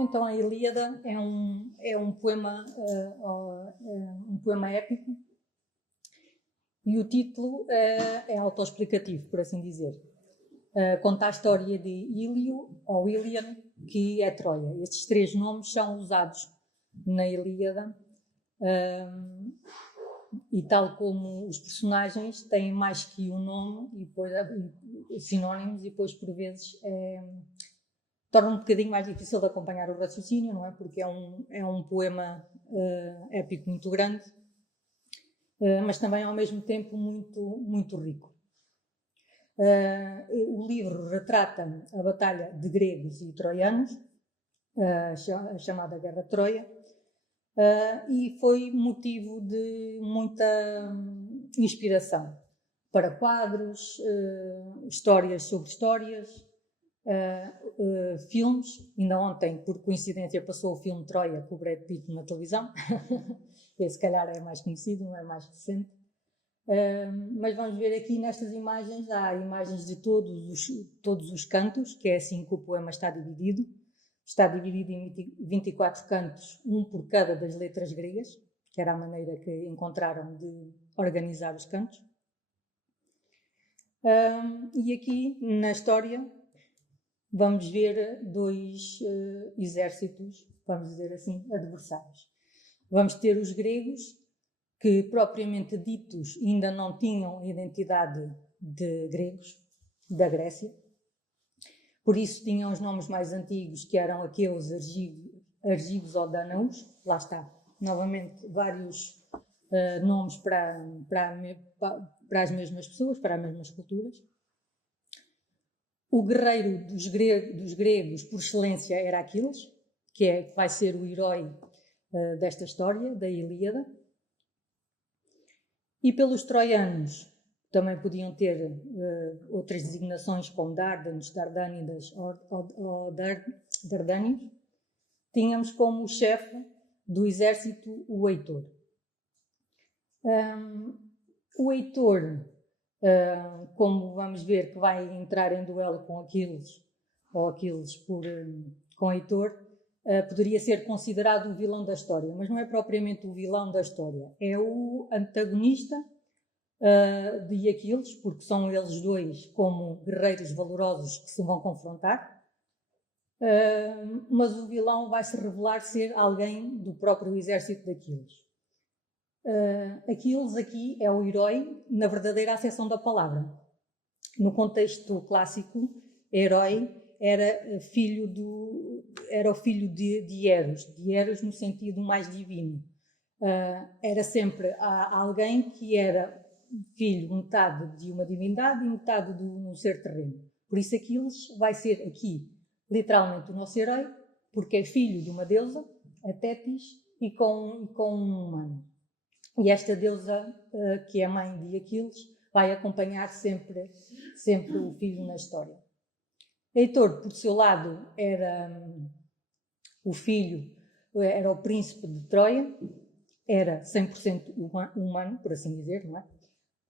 Então a Ilíada é um poema épico e o título é autoexplicativo, por assim dizer. Conta a história de Ílio ou Ilion, que é Troia. Estes três nomes são usados na Ilíada e tal como os personagens têm mais que um nome e depois sinónimos e depois por vezes torna um bocadinho mais difícil de acompanhar o raciocínio, não é? Porque é um poema épico muito grande, mas também ao mesmo tempo muito rico. O livro retrata a batalha de gregos e troianos, a chamada Guerra de Troia, e foi motivo de muita inspiração para quadros, histórias sobre histórias, filmes. Ainda ontem, por coincidência, passou o filme Troia com o Brad Pitt na televisão. Esse, se calhar, é mais conhecido, não é mais recente. Mas vamos ver aqui nestas imagens, há imagens de todos os cantos, que é assim que o poema está dividido. Está dividido em 24 cantos, um por cada das letras gregas, que era a maneira que encontraram de organizar os cantos. E aqui, na história, vamos ver dois exércitos, vamos dizer assim, adversários. Vamos ter os gregos, que propriamente ditos ainda não tinham a identidade de gregos, da Grécia. Por isso tinham os nomes mais antigos, que eram aqueles argivos ou danaus. Lá está, novamente, vários nomes para as mesmas pessoas, para as mesmas culturas. O guerreiro dos gregos, por excelência, era Aquiles, que vai ser o herói desta história, da Ilíada. E pelos troianos, também podiam ter outras designações como Dardanos, Dardânidas ou Dardánios. Tínhamos como chefe do exército o Heitor. O Heitor, como vamos ver que vai entrar em duelo com Aquiles, ou Aquiles com Heitor, poderia ser considerado o vilão da história, mas não é propriamente o vilão da história, é o antagonista de Aquiles, porque são eles dois como guerreiros valorosos que se vão confrontar, mas o vilão vai se revelar ser alguém do próprio exército de Aquiles. Aquiles aqui é o herói na verdadeira acessão da palavra. No contexto clássico, herói era o filho de Eros no sentido mais divino. Era sempre alguém que era filho metade de uma divindade e metade de um ser terreno. Por isso Aquiles vai ser aqui literalmente o nosso herói, porque é filho de uma deusa, a Tétis, e com um humano. E esta deusa, que é a mãe de Aquiles, vai acompanhar sempre o filho na história. Heitor, por seu lado, era o filho, era o príncipe de Troia, era 100% humano, por assim dizer, não é?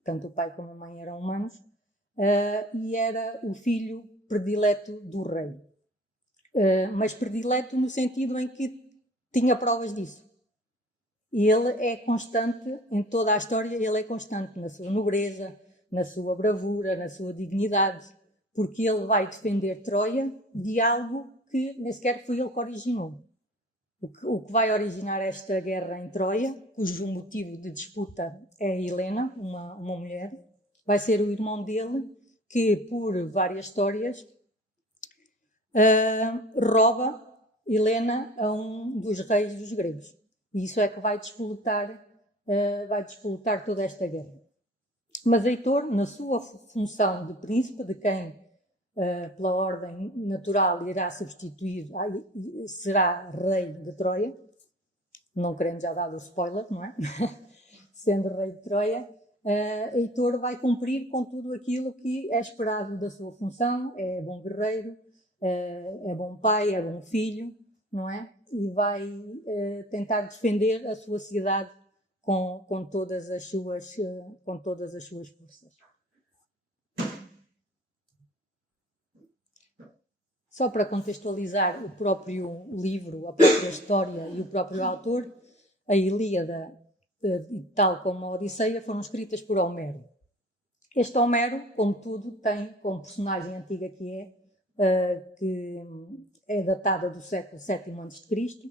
Tanto o pai como a mãe eram humanos, e era o filho predileto do rei. Mas predileto no sentido em que tinha provas disso. E ele é constante, em toda a história, ele é constante na sua nobreza, na sua bravura, na sua dignidade, porque ele vai defender Troia de algo que nem sequer foi ele que originou. O que vai originar esta guerra em Troia, cujo motivo de disputa é Helena, uma mulher, vai ser o irmão dele, que por várias histórias rouba Helena a um dos reis dos gregos. E isso é que vai despolutar toda esta guerra. Mas Heitor, na sua função de príncipe, de quem, pela ordem natural, irá substituir, será rei de Troia, não querendo já dar o spoiler, não é? Sendo rei de Troia, Heitor vai cumprir com tudo aquilo que é esperado da sua função, é bom guerreiro, é bom pai, é bom filho, não é? E vai tentar defender a sua cidade com todas as suas forças. Só para contextualizar o próprio livro, a própria história e o próprio autor, a Ilíada, tal como a Odisseia, foram escritas por Homero. Este Homero, como tudo, tem como personagem antiga que é datada do século VII a.C.,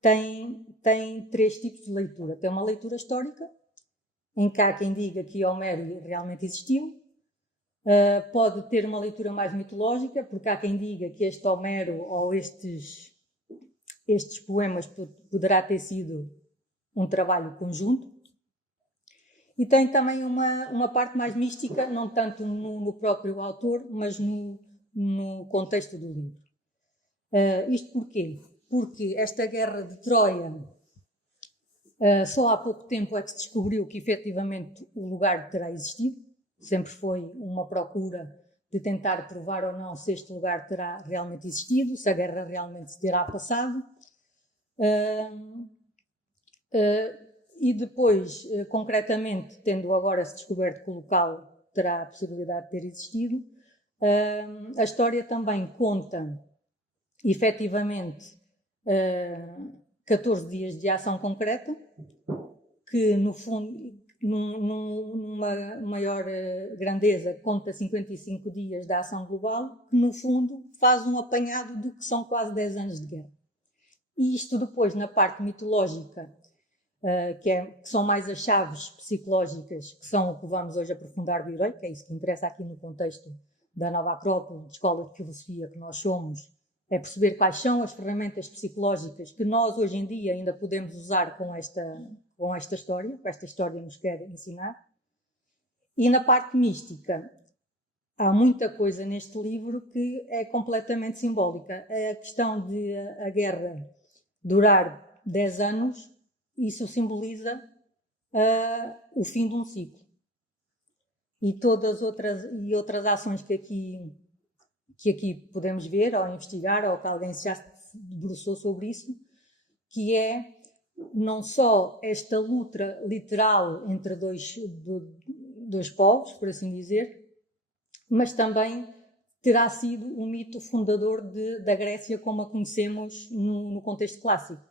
tem três tipos de leitura. Tem uma leitura histórica, em que há quem diga que Homero realmente existiu. Pode ter uma leitura mais mitológica, porque há quem diga que este Homero ou estes poemas poderá ter sido um trabalho conjunto. E tem também uma parte mais mística, não tanto no próprio autor, mas no contexto do livro. Isto porquê? Porque esta guerra de Troia, só há pouco tempo é que se descobriu que efetivamente o lugar terá existido. Sempre foi uma procura de tentar provar ou não se este lugar terá realmente existido, se a guerra realmente se terá passado. E depois, concretamente, tendo agora se descoberto que o local terá a possibilidade de ter existido, a história também conta, efetivamente, 14 dias de ação concreta, que no fundo, numa maior grandeza, conta 55 dias da ação global, que no fundo faz um apanhado do que são quase 10 anos de guerra. E isto depois, na parte mitológica, que são mais as chaves psicológicas, que são o que vamos hoje aprofundar do herói, que é isso que interessa aqui no contexto da Nova Acrópole, de escola de filosofia que nós somos, é perceber quais são as ferramentas psicológicas que nós hoje em dia ainda podemos usar com esta história, que esta história nos quer ensinar. E na parte mística, há muita coisa neste livro que é completamente simbólica. A questão de a guerra durar 10 anos, isso simboliza o fim de um ciclo. E todas outras ações que aqui podemos ver, ou investigar, ou que alguém já se debruçou sobre isso, que é não só esta luta literal entre dois povos, por assim dizer, mas também terá sido o mito fundador da Grécia como a conhecemos no contexto clássico.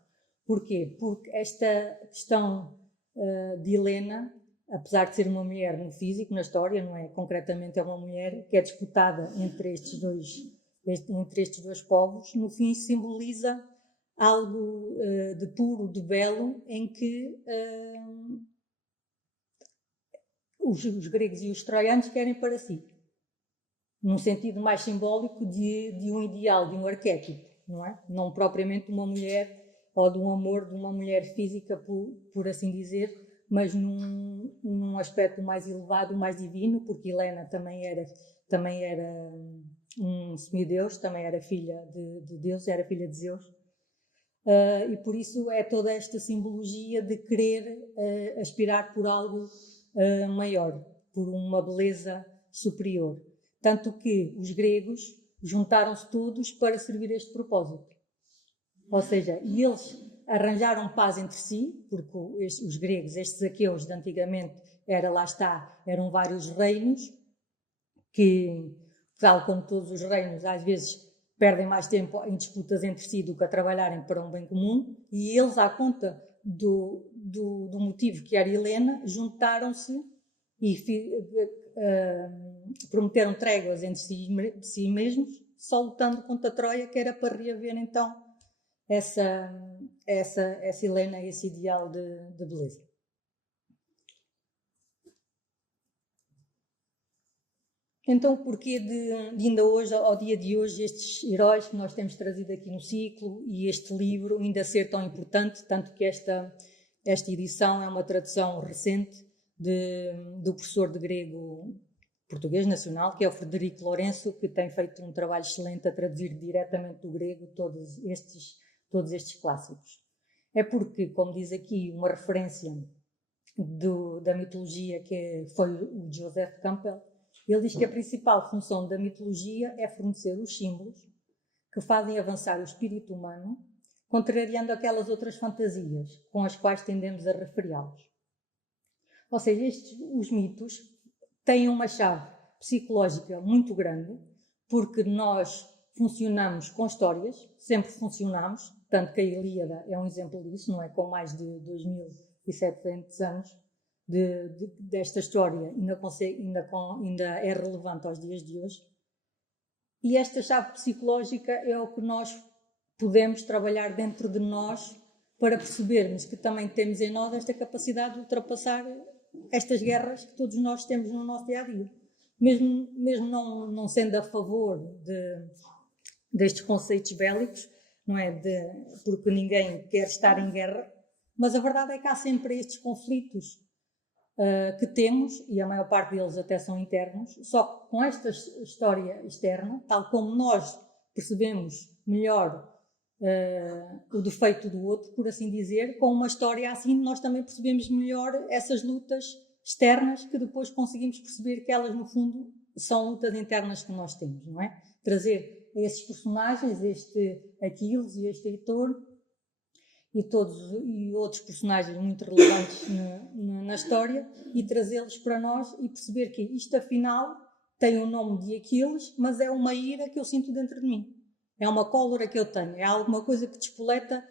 Porquê? Porque esta questão de Helena, apesar de ser uma mulher no físico, na história, não é? Concretamente é uma mulher que é disputada entre estes dois povos, no fim simboliza algo de puro, de belo, em que os gregos e os troianos querem para si, num sentido mais simbólico de um ideal, de um arquétipo, não é? Não propriamente uma mulher ou de um amor de uma mulher física, por assim dizer, mas num aspecto mais elevado, mais divino, porque Helena também era um semideus, também era filha de Deus, era filha de Zeus. E por isso é toda esta simbologia de querer aspirar por algo maior, por uma beleza superior. Tanto que os gregos juntaram-se todos para servir este propósito. Ou seja, e eles arranjaram paz entre si, porque os gregos, estes aqueus de antigamente, eram vários reinos, que, tal como todos os reinos, às vezes perdem mais tempo em disputas entre si do que a trabalharem para um bem comum, e eles, à conta do motivo que era Helena, juntaram-se e prometeram tréguas entre si mesmos, só lutando contra Troia, que era para reaver então essa Helena, esse ideal de beleza. Então, o porquê de ainda hoje, ao dia de hoje, estes heróis que nós temos trazido aqui no ciclo e este livro ainda ser tão importante, tanto que esta edição é uma tradução recente do professor de grego português nacional, que é o Frederico Lourenço, que tem feito um trabalho excelente a traduzir diretamente do grego todos estes clássicos. É porque, como diz aqui, uma referência da mitologia foi o Joseph Campbell, ele diz que a principal função da mitologia é fornecer os símbolos que fazem avançar o espírito humano, contrariando aquelas outras fantasias com as quais tendemos a referiá-los. Ou seja, os mitos têm uma chave psicológica muito grande, porque nós funcionamos com histórias, sempre funcionamos, tanto que a Ilíada é um exemplo disso, não é? Com mais de 2.700 anos desta história, ainda é relevante aos dias de hoje. E esta chave psicológica é o que nós podemos trabalhar dentro de nós para percebermos que também temos em nós esta capacidade de ultrapassar estas guerras que todos nós temos no nosso dia-a-dia. Mesmo não sendo a favor destes conceitos bélicos, não é? Porque ninguém quer estar em guerra, mas a verdade é que há sempre estes conflitos que temos, e a maior parte deles até são internos, só que com esta história externa, tal como nós percebemos melhor o defeito do outro, por assim dizer, com uma história assim nós também percebemos melhor essas lutas externas, que depois conseguimos perceber que elas no fundo são lutas internas que nós temos, não é? Trazer esses personagens, este Aquiles e este Heitor e outros personagens muito relevantes na história, e trazê-los para nós e perceber que isto afinal tem o nome de Aquiles, mas é uma ira que eu sinto dentro de mim. É uma cólera que eu tenho, é alguma coisa que despoleta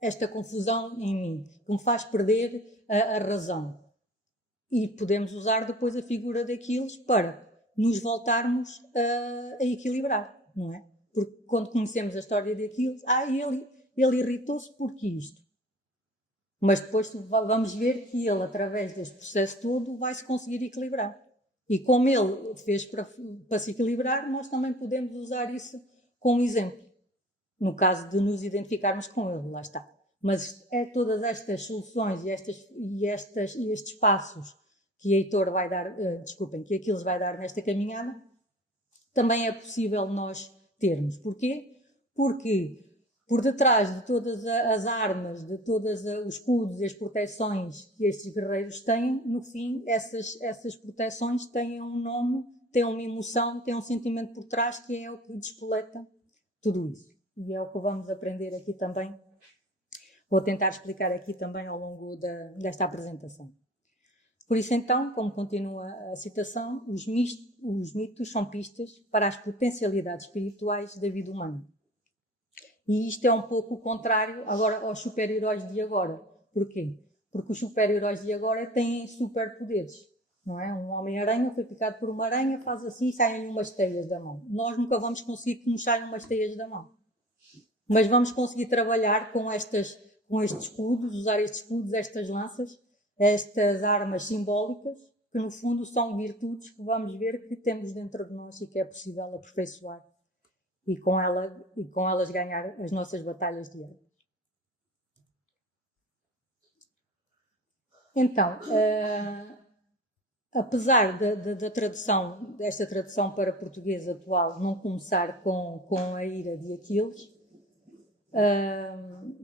esta confusão em mim, que me faz perder a razão. E podemos usar depois a figura de Aquiles para nos voltarmos a equilibrar, não é? Porque quando conhecemos a história de Aquiles, ele irritou-se porque isto. Mas depois vamos ver que ele, através deste processo todo, vai se conseguir equilibrar. E como ele fez para se equilibrar, nós também podemos usar isso como exemplo. No caso de nos identificarmos com ele, lá está. Mas é todas estas soluções e estes passos que Heitor vai dar, que Aquiles vai dar nesta caminhada, também é possível nós termos. Porquê? Porque por detrás de todas as armas, de todos os escudos e as proteções que estes guerreiros têm, no fim, essas proteções têm um nome, têm uma emoção, têm um sentimento por trás, que é o que despoleta tudo isso. E é o que vamos aprender aqui também, vou tentar explicar aqui também ao longo desta apresentação. Por isso então, como continua a citação, os mitos são pistas para as potencialidades espirituais da vida humana. E isto é um pouco o contrário agora aos super-heróis de agora. Porquê? Porque os super-heróis de agora têm superpoderes, não é? Um Homem-Aranha foi picado por uma aranha, faz assim e saem umas teias da mão. Nós nunca vamos conseguir que nos saiam umas teias da mão. Mas vamos conseguir trabalhar com estes escudos, usar estes escudos, estas lanças, estas armas simbólicas, que no fundo são virtudes que vamos ver que temos dentro de nós e que é possível aperfeiçoar e com elas ganhar as nossas batalhas diárias. Então, apesar desta tradução para português atual não começar com a ira de Aquiles,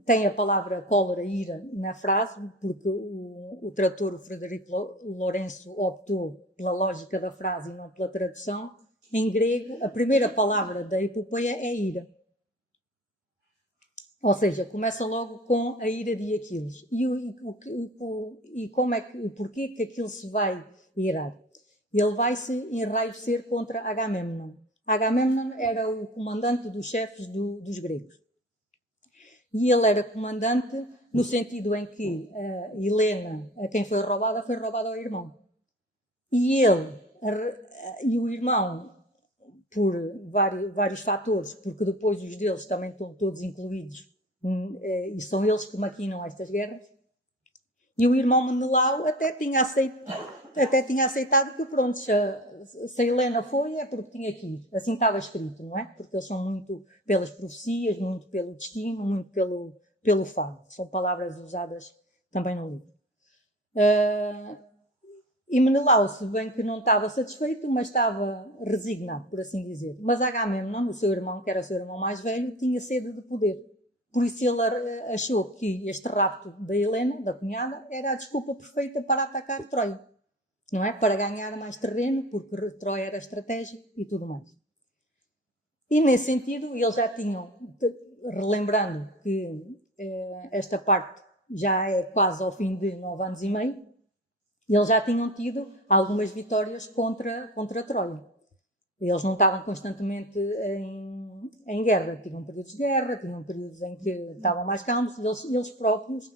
tem a palavra cólera, ira, na frase, porque o tradutor, o Frederico Lourenço, optou pela lógica da frase e não pela tradução. Em grego, a primeira palavra da epopeia é ira. Ou seja, começa logo com a ira de Aquiles. E porquê que Aquiles se vai irar? Ele vai se enraivecer contra Agamemnon. Agamemnon era o comandante dos chefes dos gregos. E ele era comandante no sentido em que Helena, a quem foi roubada ao irmão. E o irmão, por vários fatores, porque depois os deles também estão todos incluídos, e são eles que maquinam estas guerras, e o irmão Menelau até tinha aceitado que, pronto, se a Helena foi, é porque tinha que ir. Assim estava escrito, não é? Porque eles são muito pelas profecias, muito pelo destino, muito pelo fado. São palavras usadas também no livro. E Menelau, se bem que não estava satisfeito, mas estava resignado, por assim dizer. Mas Agamemnon, o seu irmão, que era o seu irmão mais velho, tinha sede de poder. Por isso ele achou que este rapto da Helena, da cunhada, era a desculpa perfeita para atacar Troia. Não é? Para ganhar mais terreno, porque Troia era estratégico e tudo mais. E nesse sentido, eles já tinham, relembrando que esta parte já é quase ao fim de 9 anos e meio, eles já tinham tido algumas vitórias contra Troia. Eles não estavam constantemente em guerra, tinham períodos de guerra, tinham períodos em que estavam mais calmos, e eles próprios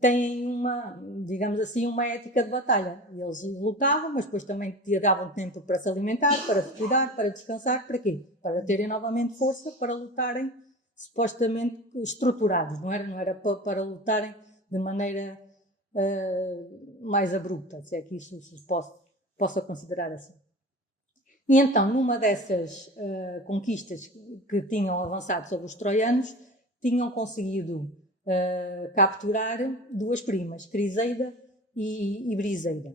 têm uma, digamos assim, uma ética de batalha. Eles lutavam, mas depois também tiravam tempo para se alimentar, para se cuidar, para descansar. Para quê? Para terem novamente força para lutarem supostamente estruturados, não era para lutarem de maneira mais abrupta, se é que isso se possa considerar assim. E então, numa dessas conquistas que tinham avançado sobre os troianos, tinham conseguido capturar duas primas, Criseida e Briseida.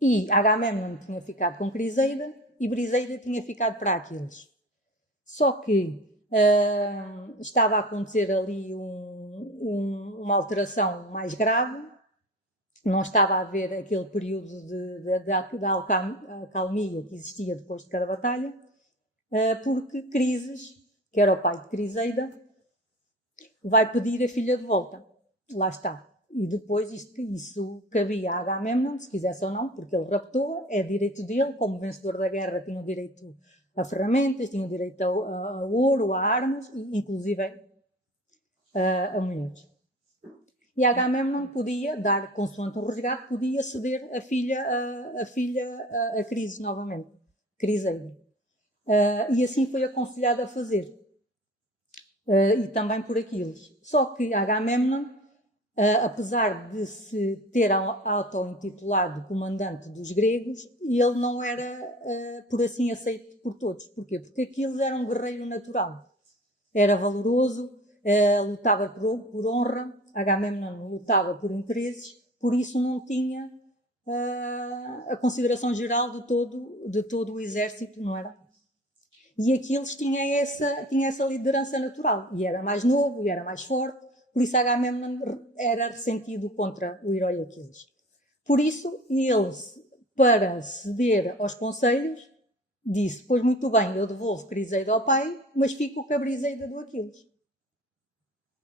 E Agamemnon tinha ficado com Criseida e Briseida tinha ficado para Aquiles. Só que estava a acontecer ali uma alteração mais grave, não estava a haver aquele período de acalmia que existia depois de cada batalha, porque Crises, que era o pai de Criseida, vai pedir a filha de volta. Lá está. E depois isso cabia a Agamemnon, se quisesse ou não, porque ele raptou-a, é direito dele, como vencedor da guerra tinha o direito a ferramentas, tinha o direito a ouro, a armas, e inclusive a mulheres. E Agamemnon podia dar, consoante um resgate, podia ceder a filha a Crises novamente, Criseida. E assim foi aconselhado a fazer. E também por Aquiles. Só que Agamemnon, apesar de se ter auto-intitulado comandante dos gregos, ele não era, por assim, aceito por todos. Porquê? Porque Aquiles era um guerreiro natural. Era valoroso, lutava por honra, Agamemnon lutava por interesses, por isso não tinha a consideração geral de todo o exército, não era? E Aquiles tinha essa liderança natural, e era mais novo, e era mais forte, por isso Agamemnon era ressentido contra o herói Aquiles. Por isso, ele, para ceder aos conselhos, disse, pois muito bem, eu devolvo Criseida ao pai, mas fico com a Briseida do Aquiles.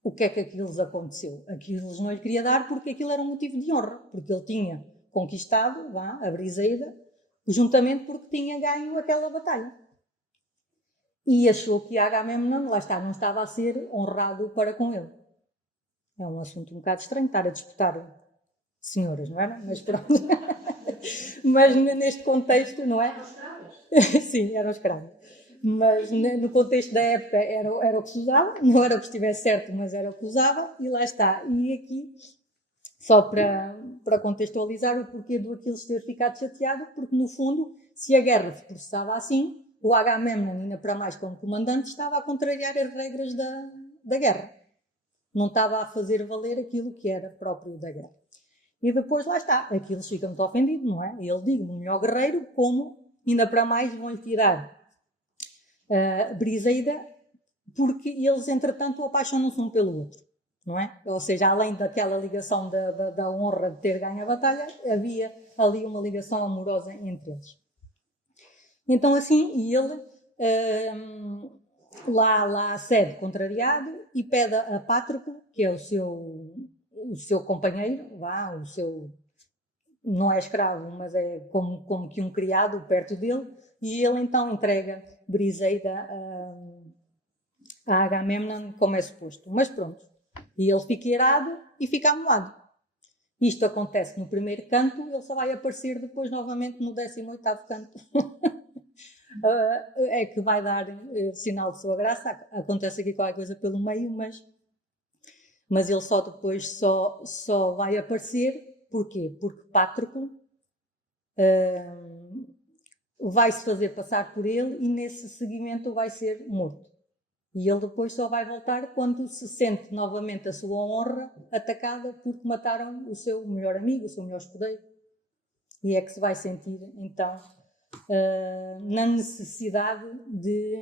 O que é que Aquiles aconteceu? Aquiles não lhe queria dar porque aquilo era um motivo de honra, porque ele tinha conquistado a Briseida, juntamente porque tinha ganho aquela batalha. E achou que Agamemnon, lá está, não estava a ser honrado para com ele. É um assunto um bocado estranho estar a disputar senhoras, não é? Mas pronto. Mas neste contexto, não é? Sim, eram escravos. Mas no contexto da época era o que se usava, não era o que estivesse certo, mas era o que usava, e lá está. E aqui, só para contextualizar o porquê do Aquiles ter ficado chateado, porque no fundo, se a guerra se processava assim, o Agamemnon, ainda para mais como comandante, estava a contrariar as regras da guerra. Não estava a fazer valer aquilo que era próprio da guerra. E depois lá está, Aquiles fica muito ofendido, não é? Ele diz, o melhor guerreiro, como ainda para mais vão-lhe tirar Briseida, porque eles, entretanto, apaixonam-se um pelo outro, não é? Ou seja, além daquela ligação da honra de ter ganho a batalha, havia ali uma ligação amorosa entre eles. Então, assim, ele lá cede contrariado e pede a Pátroclo, que é o seu companheiro, o seu, não é escravo, mas é como que um criado perto dele, e ele então entrega Briseida a Agamemnon como é suposto. Mas pronto, e ele fica irado e fica amuado. Isto acontece no primeiro canto, ele só vai aparecer depois novamente no 18º canto. É que vai dar sinal de sua graça. Acontece aqui qualquer coisa pelo meio, mas ele só depois só vai aparecer. Porquê? Porque Pátroclo vai-se fazer passar por ele e nesse seguimento vai ser morto. E ele depois só vai voltar quando se sente novamente a sua honra atacada porque mataram o seu melhor amigo, o seu melhor escudeiro. E é que se vai sentir, então, na necessidade de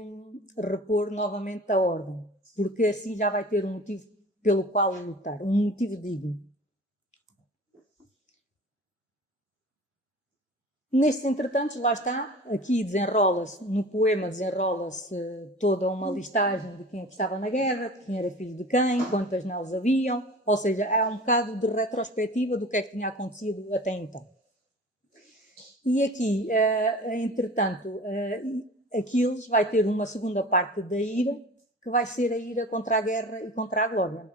repor novamente a ordem. Porque assim já vai ter um motivo pelo qual lutar, um motivo digno. Nestes entretantos, lá está, aqui desenrola-se, no poema desenrola-se toda uma listagem de quem é que estava na guerra, de quem era filho de quem, quantas naus haviam, ou seja, é um bocado de retrospectiva do que é que tinha acontecido até então. E aqui, entretanto, Aquiles vai ter uma segunda parte da ira, que vai ser a ira contra a guerra e contra a glória.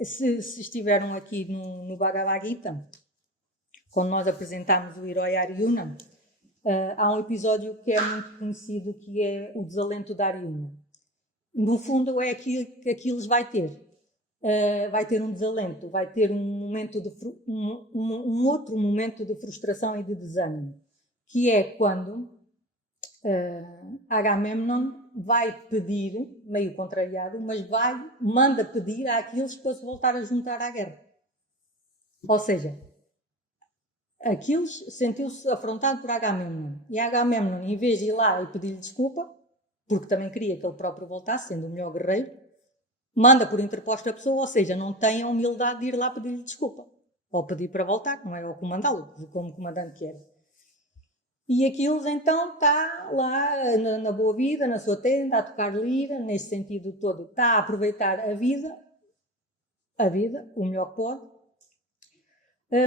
Se estiveram aqui no Bhagavad Gita, quando nós apresentámos o herói Arjuna, há um episódio que é muito conhecido, que é o desalento de Arjuna. No fundo é aquilo que Aquiles vai ter. Vai ter um desalento, vai ter um outro momento de frustração e de desânimo, que é quando Agamemnon vai pedir, meio contrariado, mas manda pedir a Aquiles para se voltar a juntar à guerra. Ou seja, Aquiles sentiu-se afrontado por Agamemnon, e Agamemnon, em vez de ir lá e pedir-lhe desculpa, porque também queria que ele próprio voltasse, sendo o melhor guerreiro, manda por interposta a pessoa, ou seja, não tem a humildade de ir lá pedir-lhe desculpa, ou pedir para voltar, não é? Ou comandá-lo, como comandante que era. E Aquiles então está lá na boa vida, na sua tenda, a tocar lira, nesse sentido todo, está a aproveitar a vida, o melhor que pode,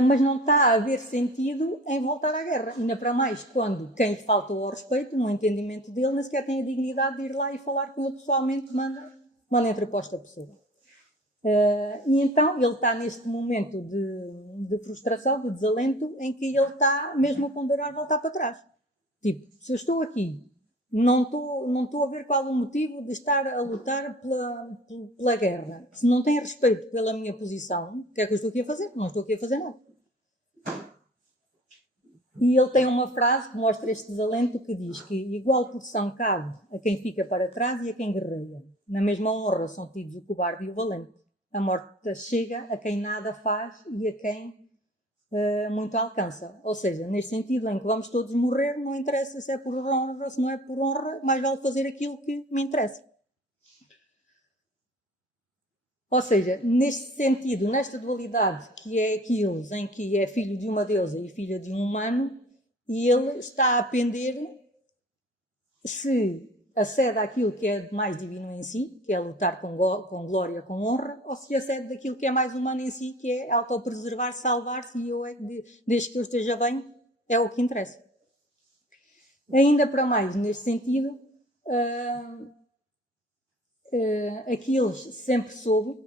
mas não está a haver sentido em voltar à guerra. Ainda para mais quando quem falta ao respeito, no entendimento dele, nem sequer tem a dignidade de ir lá e falar com ele pessoalmente, manda entreposta a pessoa. E então ele está neste momento de frustração, de desalento, em que ele está mesmo a ponderar voltar para trás. Tipo, se eu estou aqui, não estou a ver qual o motivo de estar a lutar pela guerra. Se não tem respeito pela minha posição, o que é que eu estou aqui a fazer? Não estou aqui a fazer nada. E ele tem uma frase que mostra este desalento, que diz que igual porção cabe a quem fica para trás e a quem guerreia. Na mesma honra são tidos o cobarde e o valente. A morte chega a quem nada faz e a quem muito alcança. Ou seja, neste sentido em que vamos todos morrer, não interessa se é por honra, se não é por honra, mais vale fazer aquilo que me interessa. Ou seja, neste sentido, nesta dualidade que é Aquiles, em que é filho de uma deusa e filho de um humano, e ele está a pender se acede àquilo que é mais divino em si, que é lutar com glória, com honra, ou se acede daquilo que é mais humano em si, que é autopreservar, salvar-se, e desde que eu esteja bem, é o que interessa. Ainda para mais, neste sentido, Aquiles sempre soube,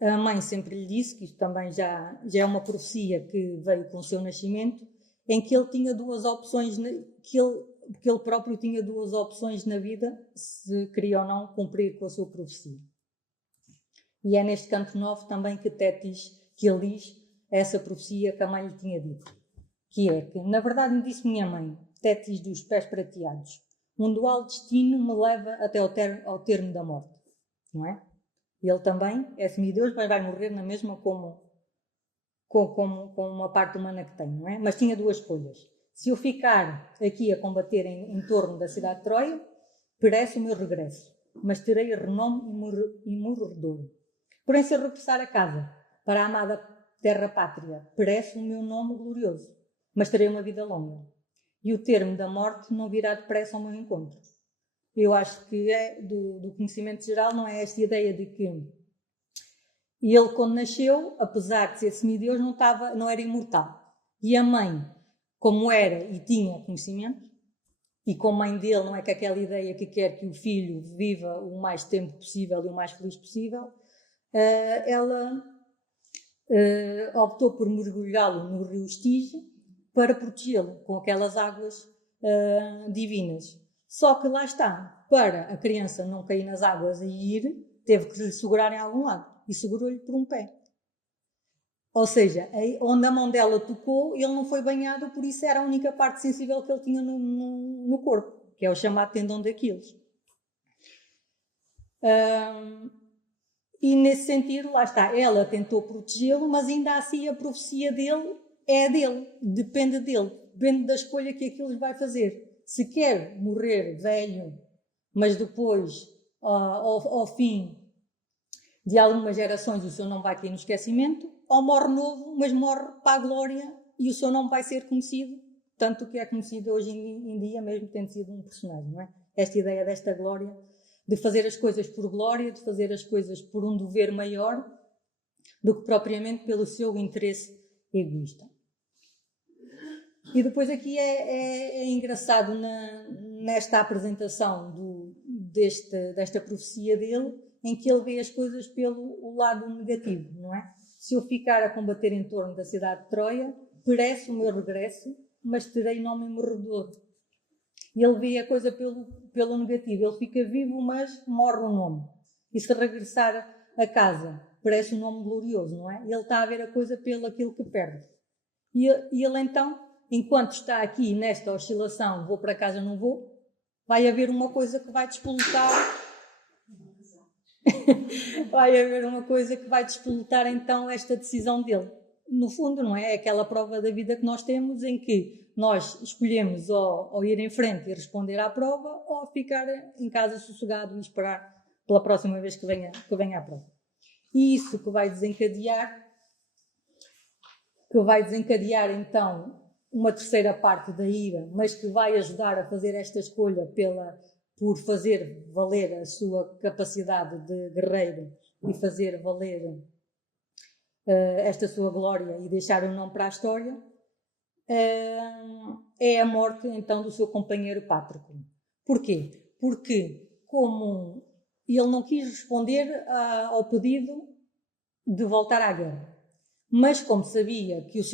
a mãe sempre lhe disse, que isto também já é uma profecia que veio com o seu nascimento, em que ele tinha duas opções, que ele próprio tinha duas opções na vida, se queria ou não cumprir com a sua profecia. E é neste canto 9 também que ele diz essa profecia que a mãe lhe tinha dito, que é que, na verdade, me disse minha mãe, Tétis dos pés prateados, um dual destino me leva até ao termo da morte, não é? Ele também é semideus, mas vai morrer na mesma como uma parte humana que tem, não é? Mas tinha duas escolhas. Se eu ficar aqui a combater em torno da cidade de Troia, perece o meu regresso, mas terei renome e muro redouro. Porém, se eu regressar a casa, para a amada terra pátria, perece o meu nome glorioso, mas terei uma vida longa. E o termo da morte não virá depressa ao meu encontro. Eu acho que do conhecimento geral, não é esta ideia de que ele, quando nasceu, apesar de ser semideus, não era imortal. E a mãe, como era e tinha conhecimento, e como mãe dele não é que aquela ideia que quer que o filho viva o mais tempo possível e o mais feliz possível, ela optou por mergulhá-lo no rio Estige para protegê-lo com aquelas águas divinas. Só que lá está, para a criança não cair nas águas e ir, teve que lhe segurar em algum lado, e segurou-lhe por um pé. Ou seja, onde a mão dela tocou, ele não foi banhado, por isso era a única parte sensível que ele tinha no corpo, que é o chamado tendão de Aquiles. E nesse sentido, lá está, ela tentou protegê-lo, mas ainda assim a profecia dele é dele, depende da escolha que Aquiles vai fazer. Se quer morrer velho, mas depois, ao fim de algumas gerações, o seu nome vai cair no esquecimento, ou morre novo, mas morre para a glória e o seu nome vai ser conhecido, tanto que é conhecido hoje em dia, mesmo tendo sido um personagem, não é? Esta ideia desta glória, de fazer as coisas por glória, de fazer as coisas por um dever maior do que propriamente pelo seu interesse egoísta. E depois aqui é engraçado nesta apresentação desta profecia dele, em que ele vê as coisas pelo lado negativo, não é? Se eu ficar a combater em torno da cidade de Troia, perece o meu regresso, mas terei nome morredor. E ele vê a coisa pelo negativo. Ele fica vivo, mas morre o nome. E se regressar a casa, parece um nome glorioso, não é? Ele está a ver a coisa pelo aquilo que perde. E ele então, enquanto está aqui nesta oscilação, vou para casa, não vou, vai haver uma coisa que vai despoletar. Vai haver uma coisa que vai despoletar então esta decisão dele. No fundo, não é? É aquela prova da vida que nós temos em que nós escolhemos ou ir em frente e responder à prova ou ficar em casa sossegado e esperar pela próxima vez que venha a prova. E isso que vai desencadear então uma terceira parte da ira, mas que vai ajudar a fazer esta escolha por fazer valer a sua capacidade de guerreiro e fazer valer esta sua glória e deixar o nome para a história, é a morte então do seu companheiro Pátroclo. Porquê? Porque como ele não quis responder ao pedido de voltar à guerra, mas como sabia que a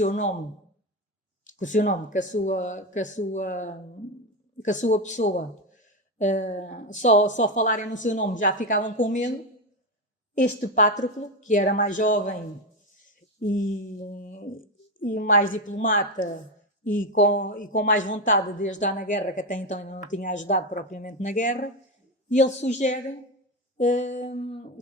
sua pessoa só falarem no seu nome já ficavam com medo, este Pátroclo, que era mais jovem e mais diplomata e com mais vontade de ajudar na guerra, que até então ainda não tinha ajudado propriamente na guerra, e ele sugere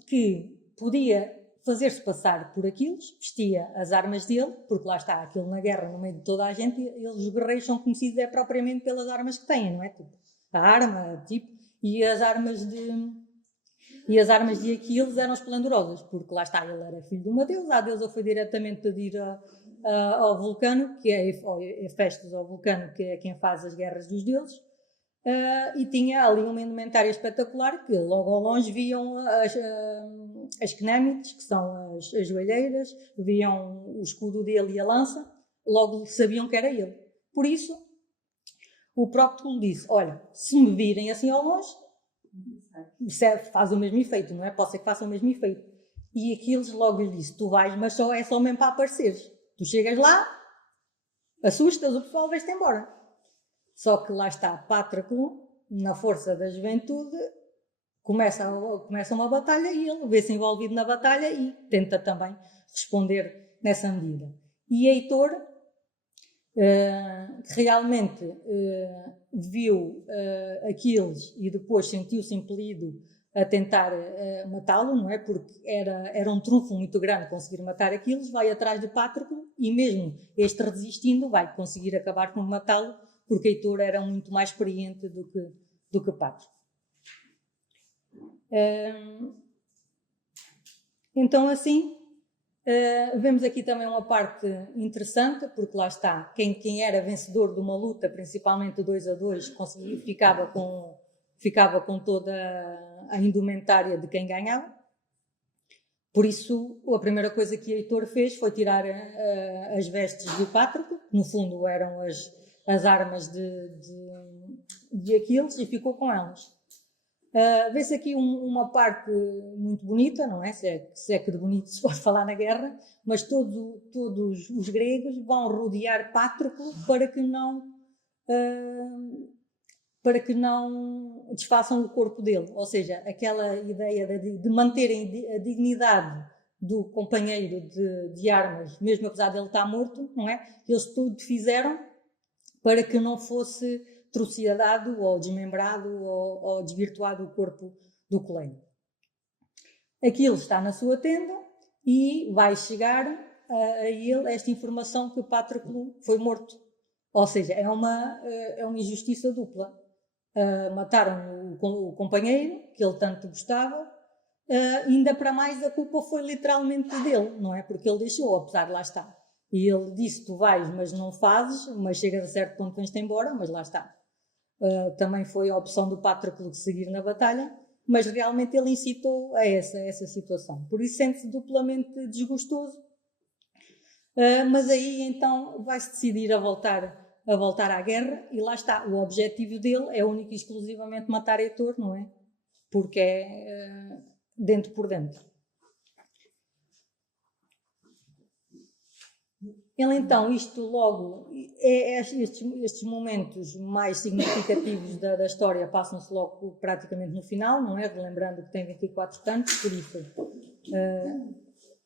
que podia fazer-se passar por Aquiles, vestia as armas dele, porque lá está aquilo na guerra, no meio de toda a gente, os guerreiros são conhecidos propriamente pelas armas que têm, não é? Tipo, a arma, tipo, e as armas de Aquiles eram esplendorosas, porque lá está, ele era filho de uma deusa, a deusa foi diretamente pedir ao Vulcano, que é Hefestos, ao Vulcano, que é quem faz as guerras dos deuses, e tinha ali uma indumentária espetacular, que logo ao longe viam as cnêmites, que são as joelheiras, viam o escudo dele e a lança, logo sabiam que era ele. Por isso, o Próclo disse, olha, se me virem assim ao longe, faz o mesmo efeito, não é? Pode ser que faça o mesmo efeito. E Aquiles logo lhe disse, tu vais, mas é só mesmo para apareceres. Tu chegas lá, assustas o pessoal, vais-te embora. Só que lá está Pátroclo, na força da juventude, começa uma batalha e ele vê-se envolvido na batalha e tenta também responder nessa medida. E Heitor, que realmente viu Aquiles e depois sentiu-se impelido a tentar matá-lo, não é? Porque era um trunfo muito grande conseguir matar Aquiles, vai atrás de Pátroclo e mesmo este resistindo vai conseguir acabar por matá-lo, porque Heitor era muito mais experiente do que Pátroclo. Então assim, vemos aqui também uma parte interessante, porque lá está, quem era vencedor de uma luta, principalmente 2 a 2, ficava com toda a indumentária de quem ganhava. Por isso, a primeira coisa que Heitor fez foi tirar as vestes de Pátroclo, que no fundo eram as armas de Aquiles, e ficou com elas. Vê-se aqui uma parte muito bonita, não é? Se é que de bonito se pode falar na guerra, mas todos os gregos vão rodear Pátroclo para que não desfaçam o corpo dele. Ou seja, aquela ideia de manterem a dignidade do companheiro de armas, mesmo apesar dele estar morto, não é? Eles tudo fizeram para que não fosse trucidado ou desmembrado ou desvirtuado o corpo do colega. Aquiles está na sua tenda e vai chegar a ele esta informação que o Pátroclo foi morto. Ou seja, é uma injustiça dupla. Mataram o companheiro, que ele tanto gostava, ainda para mais a culpa foi literalmente dele, não é? Porque ele deixou, apesar de lá estar. E ele disse, tu vais, mas não fazes, mas chegas a certo ponto, vens-te embora, mas lá está. Também foi a opção do Pátroclo de seguir na batalha, mas realmente ele incitou a essa situação. Por isso sente-se duplamente desgostoso. Mas aí então vai-se decidir a voltar a voltar à guerra, e lá está, o objetivo dele é único e exclusivamente matar Heitor, não é? Porque é dentro por dentro. Ele então, isto logo, estes momentos mais significativos da história passam-se logo praticamente no final, não é? Lembrando que tem 24 cantos, por isso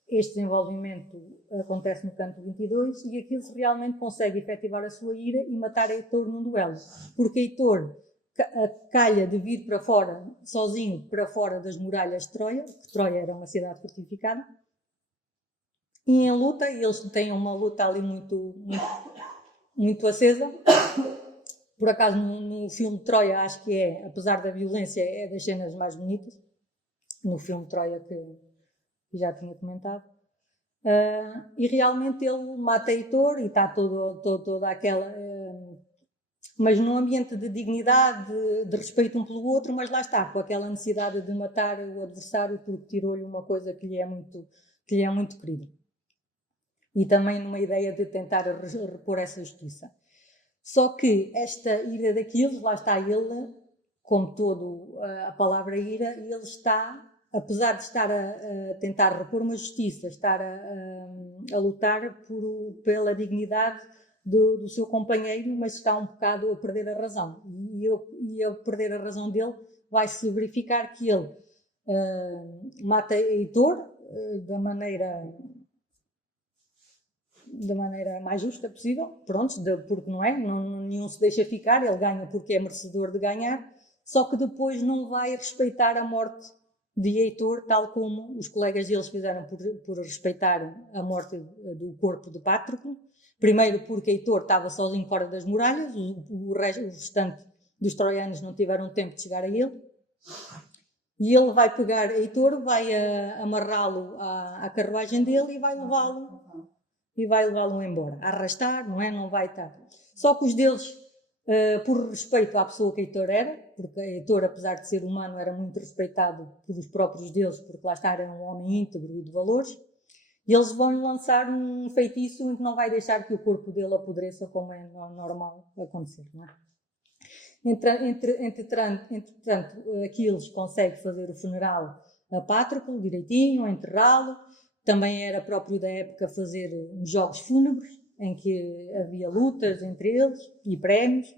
este desenvolvimento acontece no canto 22 e Aquiles realmente consegue efetivar a sua ira e matar Heitor num duelo, porque Heitor calha de vir para fora, sozinho, para fora das muralhas de Troia, que Troia era uma cidade fortificada, e em luta, eles têm uma luta ali muito acesa. Por acaso, no filme de Troia, acho que apesar da violência, é das cenas mais bonitas. No filme de Troia, que já tinha comentado. E realmente ele mata Heitor e está toda aquela... mas num ambiente de dignidade, de respeito um pelo outro, mas lá está, com aquela necessidade de matar o adversário porque tirou-lhe uma coisa que lhe é muito querida. E também numa ideia de tentar repor essa justiça. Só que esta ira de Aquiles, lá está ele, como todo a palavra ira, ele está, apesar de estar a tentar repor uma justiça, estar a lutar pela dignidade do seu companheiro, mas está um bocado a perder a razão. E ao perder a razão dele, vai-se verificar que ele mata Heitor da maneira mais justa possível, pronto, porque não é, nenhum se deixa ficar, ele ganha porque é merecedor de ganhar, só que depois não vai respeitar a morte de Heitor, tal como os colegas deles fizeram por respeitar a morte do corpo de Patroclo. Primeiro porque Heitor estava sozinho fora das muralhas, o restante dos troianos não tiveram tempo de chegar a ele, e ele vai pegar Heitor, vai amarrá-lo à carruagem dele e vai levá-lo embora, a arrastar, não é? Não vai estar. Só que os deuses, por respeito à pessoa que Heitor era, porque Heitor, apesar de ser humano, era muito respeitado pelos próprios deuses, porque lá está, era um homem íntegro e de valores, e eles vão lançar um feitiço em que não vai deixar que o corpo dele apodreça, como é normal acontecer, não é? Entretanto, Aquiles consegue fazer o funeral a Patroclo direitinho, enterrá-lo. Também era próprio da época fazer uns jogos fúnebres, em que havia lutas entre eles e prémios.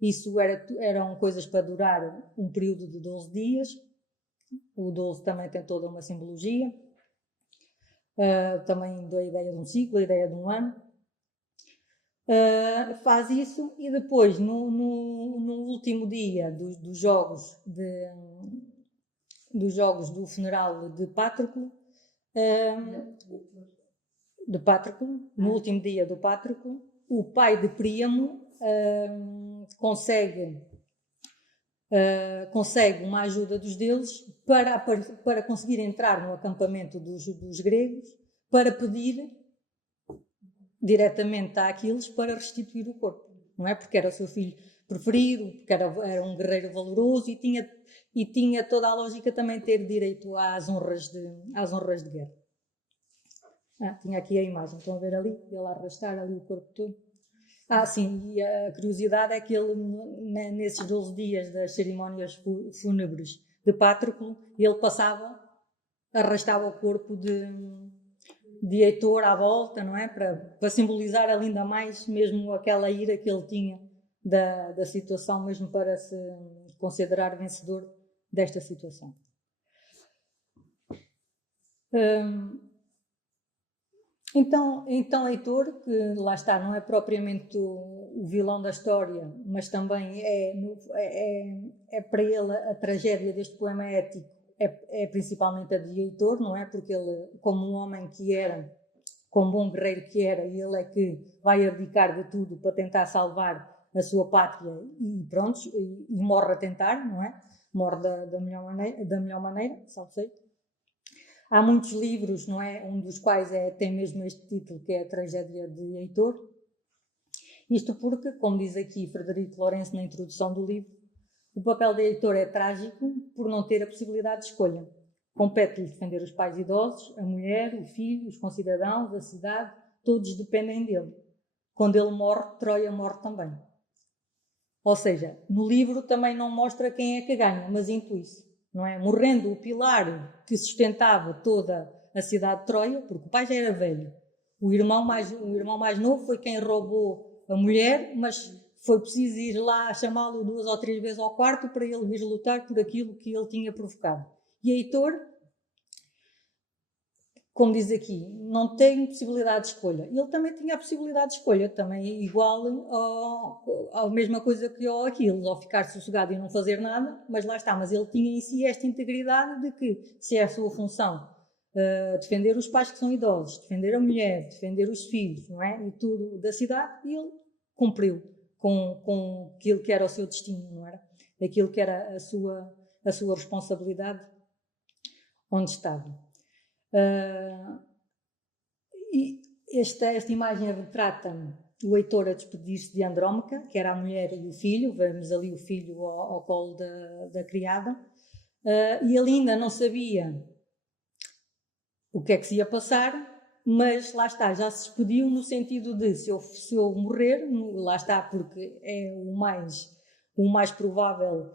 Isso eram coisas para durar um período de 12 dias. O 12 também tem toda uma simbologia. Também da ideia de um ciclo, a ideia de um ano. Faz isso e depois, no último dia dos jogos do funeral de Patroclo, no último dia do Patroclo, o pai de Príamo consegue uma ajuda dos deuses para conseguir entrar no acampamento dos gregos, para pedir diretamente a Aquiles para restituir o corpo, não é? Porque era o seu filho preferido, porque era um guerreiro valoroso e tinha toda a lógica também ter direito às honras de guerra. Tinha aqui a imagem, estão a ver ali? Ele a arrastar ali o corpo todo. Sim, e a curiosidade é que ele, nesses 12 dias das cerimónias fúnebres de Patroclo, ele arrastava o corpo de Heitor à volta, não é? Para simbolizar ainda mais mesmo aquela ira que ele tinha da situação, mesmo para se considerar vencedor desta situação. Então Heitor, que lá está, não é propriamente o vilão da história, mas também é para ele a tragédia deste poema épico, é principalmente a de Heitor, não é? Porque ele, como um homem que era, como bom guerreiro que era, ele é que vai abdicar de tudo para tentar salvar a sua pátria e pronto, e morre a tentar, não é? Morre da melhor maneira, salvo sei. Há muitos livros, não é? Um dos quais tem mesmo este título, que é a Tragédia de Heitor. Isto porque, como diz aqui Frederico Lourenço na introdução do livro, o papel de Heitor é trágico por não ter a possibilidade de escolha. Compete-lhe defender os pais idosos, a mulher, o filho, os concidadãos, a cidade, todos dependem dele. quando ele morre, Troia morre também. Ou seja, no livro também não mostra quem é que ganha, mas intui-se, não é? Morrendo o pilar que sustentava toda a cidade de Troia, porque o pai já era velho. O irmão mais novo foi quem roubou a mulher, mas foi preciso ir lá chamá-lo 2 ou 3 vezes ao quarto para ele vir lutar por aquilo que ele tinha provocado. E Heitor, como diz aqui, não tem possibilidade de escolha. Ele também tinha a possibilidade de escolha, também igual à mesma coisa que ao Aquiles, ao ficar sossegado e não fazer nada, mas lá está, mas ele tinha em si esta integridade de que, se é a sua função, defender os pais que são idosos, defender a mulher, defender os filhos, não é? E tudo da cidade, e ele cumpriu com aquilo que era o seu destino, não era? Aquilo que era a sua responsabilidade onde estava. E esta imagem retrata o Heitor a despedir-se de Andrómaca, que era a mulher e o filho. Vemos ali o filho ao colo da criada, e ele ainda não sabia o que é que se ia passar, mas lá está, já se despediu no sentido de se eu morrer, lá está, porque é o mais provável,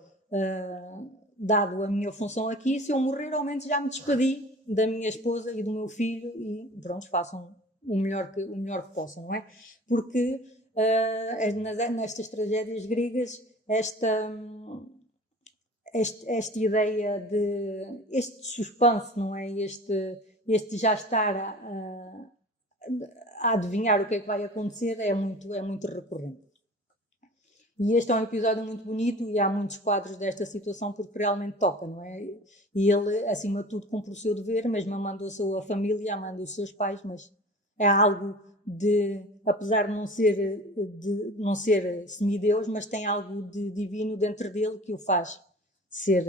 dado a minha função aqui, se eu morrer, ao menos já me despedi da minha esposa e do meu filho e pronto, façam o melhor que possam, não é? Porque nestas tragédias gregas, esta ideia de este suspense, não é? Este já estar a adivinhar o que é que vai acontecer é muito recorrente. E este é um episódio muito bonito e há muitos quadros desta situação porque realmente toca, não é? E ele, acima de tudo, cumpre o seu dever, mesmo amando a sua família, amando os seus pais, mas é algo de, apesar de não ser semideus, mas tem algo de divino dentro dele que o faz ser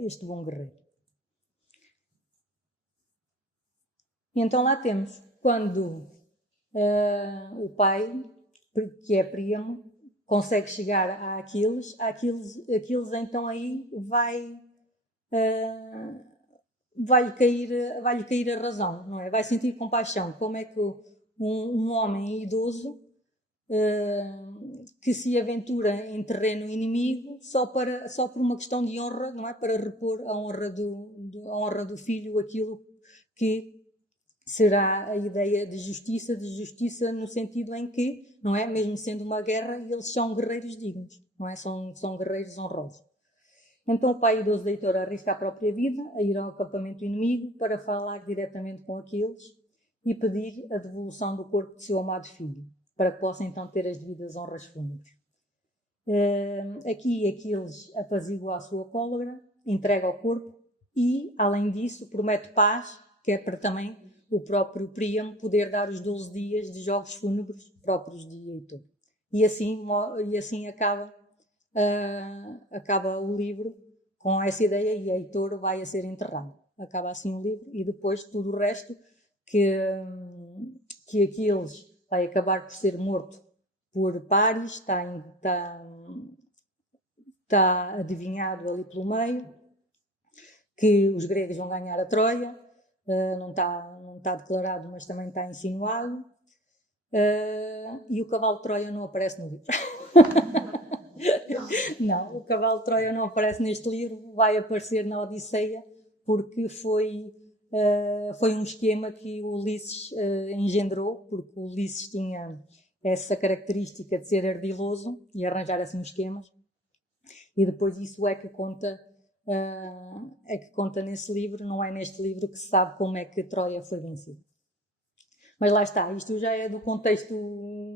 este bom guerreiro. E então lá temos, quando o pai, que é Príamo, consegue chegar a Aquiles então aí vai-lhe cair a razão, não é? Vai sentir compaixão. Como é que um homem idoso que se aventura em terreno inimigo só por uma questão de honra, não é? Para repor a honra do filho, aquilo que será a ideia de justiça no sentido em que, não é? Mesmo sendo uma guerra, eles são guerreiros dignos, não é? São guerreiros honrosos. Então o pai idoso de Heitor arrisca a própria vida a ir ao acampamento inimigo para falar diretamente com Aquiles e pedir a devolução do corpo de seu amado filho, para que possa então ter as devidas honras fúnebres. Aqui Aquiles apazigua a sua cólera, entrega o corpo e, além disso, promete paz, que é para também o próprio Príamo poder dar os 12 dias de jogos fúnebres próprios de Heitor. E assim acaba o livro com essa ideia e Heitor vai a ser enterrado. Acaba assim o livro e depois tudo o resto que Aquiles vai acabar por ser morto por Paris, está adivinhado ali pelo meio, que os gregos vão ganhar a Troia, não está declarado, mas também está insinuado, e o cavalo de Troia não aparece no livro. Não, o cavalo de Troia não aparece neste livro, vai aparecer na Odisseia, porque foi um esquema que o Ulisses engendrou, porque o Ulisses tinha essa característica de ser ardiloso e arranjar assim esquemas, e depois isso é que conta nesse livro, não é neste livro que se sabe como é que Troia foi vencida. Mas lá está, isto já é do contexto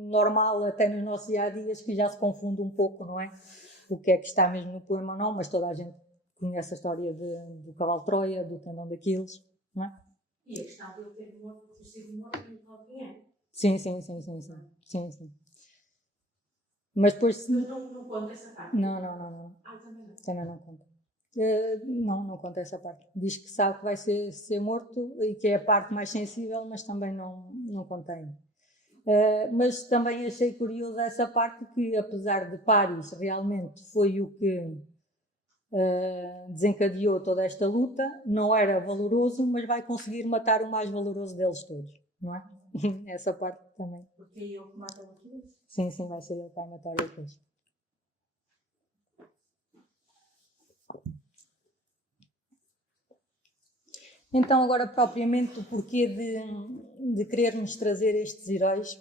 normal, até nos nossos dia-a-dias, que já se confunde um pouco, não é? O que é que está mesmo no poema ou não, mas toda a gente conhece a história do cavalo de Troia, do tendão de Aquiles, não é? E a questão de ele ter sido morto não pode dinheiro. Sim. Mas depois... Mas não conta essa parte? Não. Também não conta. Não conta essa parte. Diz que sabe que vai ser morto e que é a parte mais sensível, mas também não contém. Mas também achei curioso essa parte que, apesar de Paris realmente foi o que desencadeou toda esta luta, não era valoroso, mas vai conseguir matar o mais valoroso deles todos, não é? Essa parte também. Porque é ele que mata o Aquiles? Sim, vai ser ele que vai matar o Aquiles. Então, agora propriamente o porquê de querermos trazer estes heróis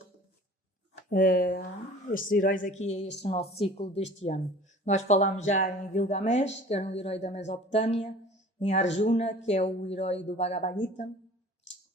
aqui a este nosso ciclo deste ano. Nós falámos já em Gilgamesh, que era um herói da Mesopotâmia, em Arjuna, que é o herói do Bhagavad Gita,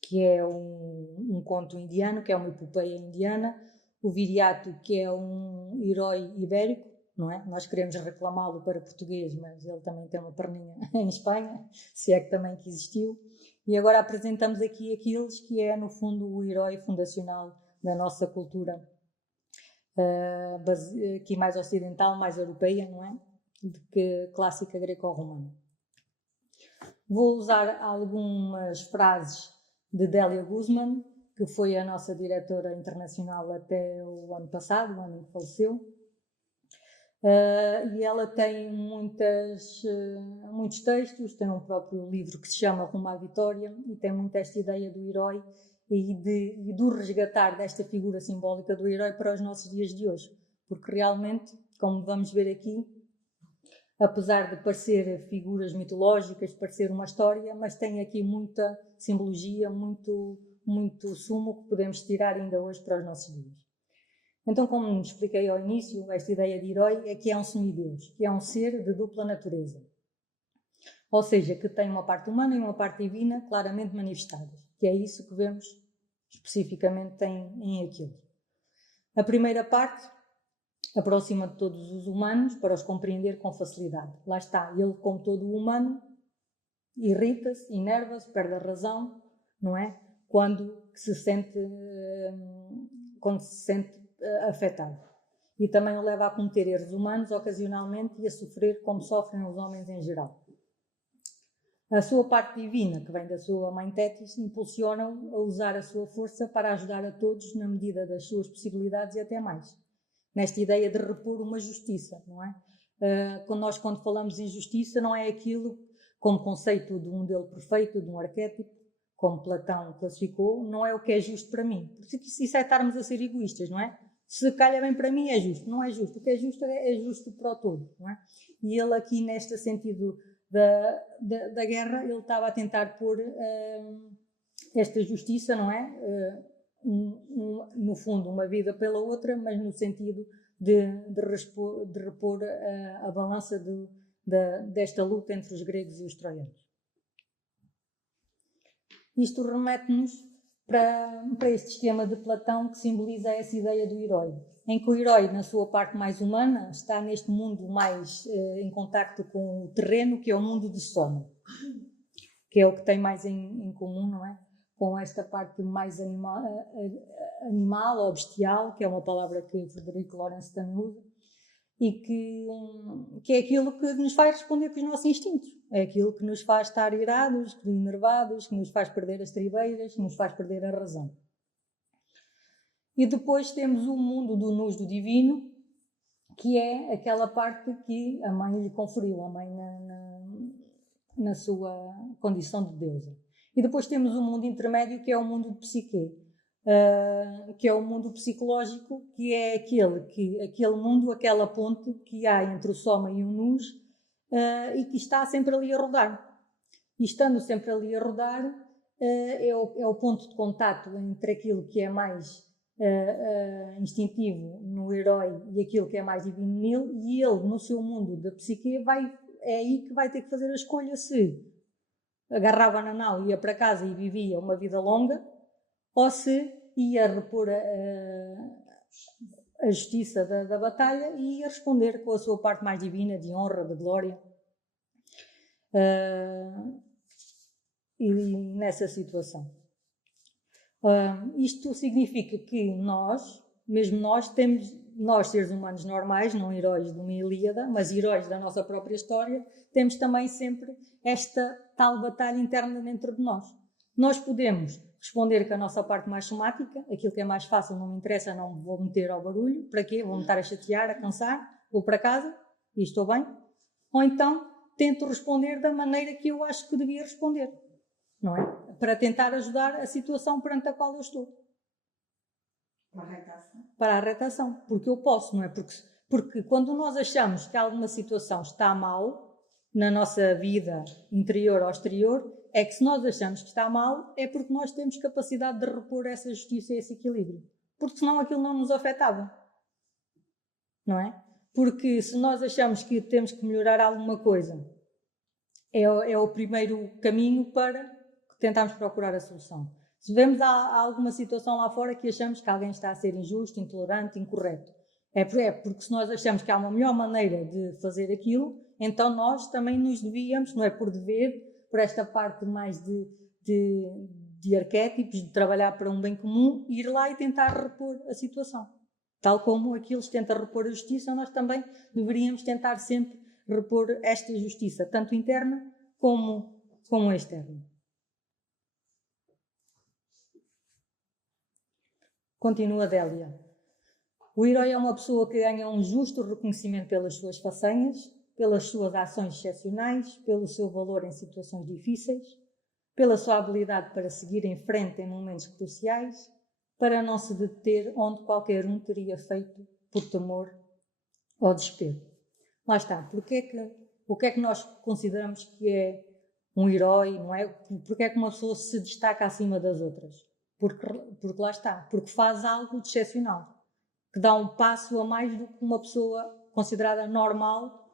que é um conto indiano, que é uma epopeia indiana, o Viriato, que é um herói ibérico, não é? Nós queremos reclamá-lo para português, mas ele também tem uma perninha em Espanha, se é que também que existiu. E agora apresentamos aqui Aquiles, que é, no fundo, o herói fundacional da nossa cultura, aqui mais ocidental, mais europeia, não é? Do que clássica greco-romana. Vou usar algumas frases de Delia Guzman, que foi a nossa diretora internacional até o ano passado, o ano em que faleceu. E ela tem muitos textos, tem um próprio livro que se chama Rumo à Vitória e tem muito esta ideia do herói e do resgatar desta figura simbólica do herói para os nossos dias de hoje. Porque realmente, como vamos ver aqui, apesar de parecer figuras mitológicas, parecer uma história, mas tem aqui muita simbologia, muito sumo que podemos tirar ainda hoje para os nossos dias. Então, como expliquei ao início, esta ideia de herói é que é um semideus, que é um ser de dupla natureza. Ou seja, que tem uma parte humana e uma parte divina claramente manifestadas, que é isso que vemos especificamente em Aquiles. A primeira parte aproxima de todos os humanos para os compreender com facilidade. Lá está, ele, como todo humano, irrita-se, enerva-se, perde a razão, não é? Quando se sente afetado. E também o leva a cometer erros humanos ocasionalmente e a sofrer como sofrem os homens em geral. A sua parte divina, que vem da sua mãe Tétis, impulsiona-o a usar a sua força para ajudar a todos na medida das suas possibilidades e até mais. Nesta ideia de repor uma justiça, não é? Quando falamos em justiça, não é aquilo como conceito de um modelo perfeito, de um arquétipo, como Platão classificou, não é o que é justo para mim. Porque isso é estarmos a ser egoístas, não é? Se calha bem para mim é justo, não é justo. O que é justo para o todo, não é? E ele aqui, neste sentido da guerra, ele estava a tentar pôr esta justiça, não é? No fundo, uma vida pela outra, mas no sentido de repor a balança desta luta entre os gregos e os troianos. Isto remete-nos para este esquema de Platão que simboliza essa ideia do herói, em que o herói, na sua parte mais humana, está neste mundo mais em contacto com o terreno, que é o mundo de Soma, que é o que tem mais em comum, não é? Com esta parte mais animal ou bestial, que é uma palavra que Frederico Lawrence também usa, e que é aquilo que nos faz responder com os nossos instintos. É aquilo que nos faz estar irados, enervados, que nos faz perder as tribeiras, que nos faz perder a razão. E depois temos o mundo do nus do divino, que é aquela parte que a mãe lhe conferiu, a mãe na sua condição de deusa. E depois temos o mundo intermédio, que é o mundo de psique, que é o mundo psicológico, que é aquele mundo, aquela ponte que há entre o Soma e o Nus, e que está sempre ali a rodar. E estando sempre ali a rodar, é o ponto de contato entre aquilo que é mais instintivo no herói e aquilo que é mais divino nele, e ele, no seu mundo da psique, é aí que vai ter que fazer a escolha se agarrava na nau, ia para casa e vivia uma vida longa, ou se ia repor a justiça da batalha e ia responder com a sua parte mais divina, de honra, de glória. E nessa situação. Isto significa que nós seres humanos normais, não heróis de uma Ilíada, mas heróis da nossa própria história, temos também sempre esta tal batalha interna dentro de nós. Nós podemos responder com a nossa parte mais somática, aquilo que é mais fácil, não me interessa, não me vou meter ao barulho, para quê? Vou-me estar a chatear, a cansar, vou para casa e estou bem. Ou então tento responder da maneira que eu acho que devia responder. não é? Para tentar ajudar a situação perante a qual eu estou. Para a redação. Porque eu posso, não é? Porque quando nós achamos que alguma situação está mal na nossa vida interior ou exterior, é que se nós achamos que está mal, é porque nós temos capacidade de repor essa justiça e esse equilíbrio. Porque senão aquilo não nos afetava. Não é? Porque se nós achamos que temos que melhorar alguma coisa, é o primeiro caminho para tentarmos procurar a solução. Se vemos alguma situação lá fora que achamos que alguém está a ser injusto, intolerante, incorreto, é porque se nós achamos que há uma melhor maneira de fazer aquilo, então nós também nos devíamos, não é por dever, por esta parte mais de arquétipos, de trabalhar para um bem comum, ir lá e tentar repor a situação. Tal como aqueles tentam repor a justiça, nós também deveríamos tentar sempre repor esta justiça, tanto interna como externa. Continua Délia. O herói é uma pessoa que ganha um justo reconhecimento pelas suas façanhas, pelas suas ações excepcionais, pelo seu valor em situações difíceis, pela sua habilidade para seguir em frente em momentos cruciais, para não se deter onde qualquer um teria feito por temor ou desespero. Lá está. O que é que nós consideramos que é um herói, não é? Porque é que uma pessoa se destaca acima das outras? Porque lá está. Porque faz algo de excepcional. Que dá um passo a mais do que uma pessoa considerada normal,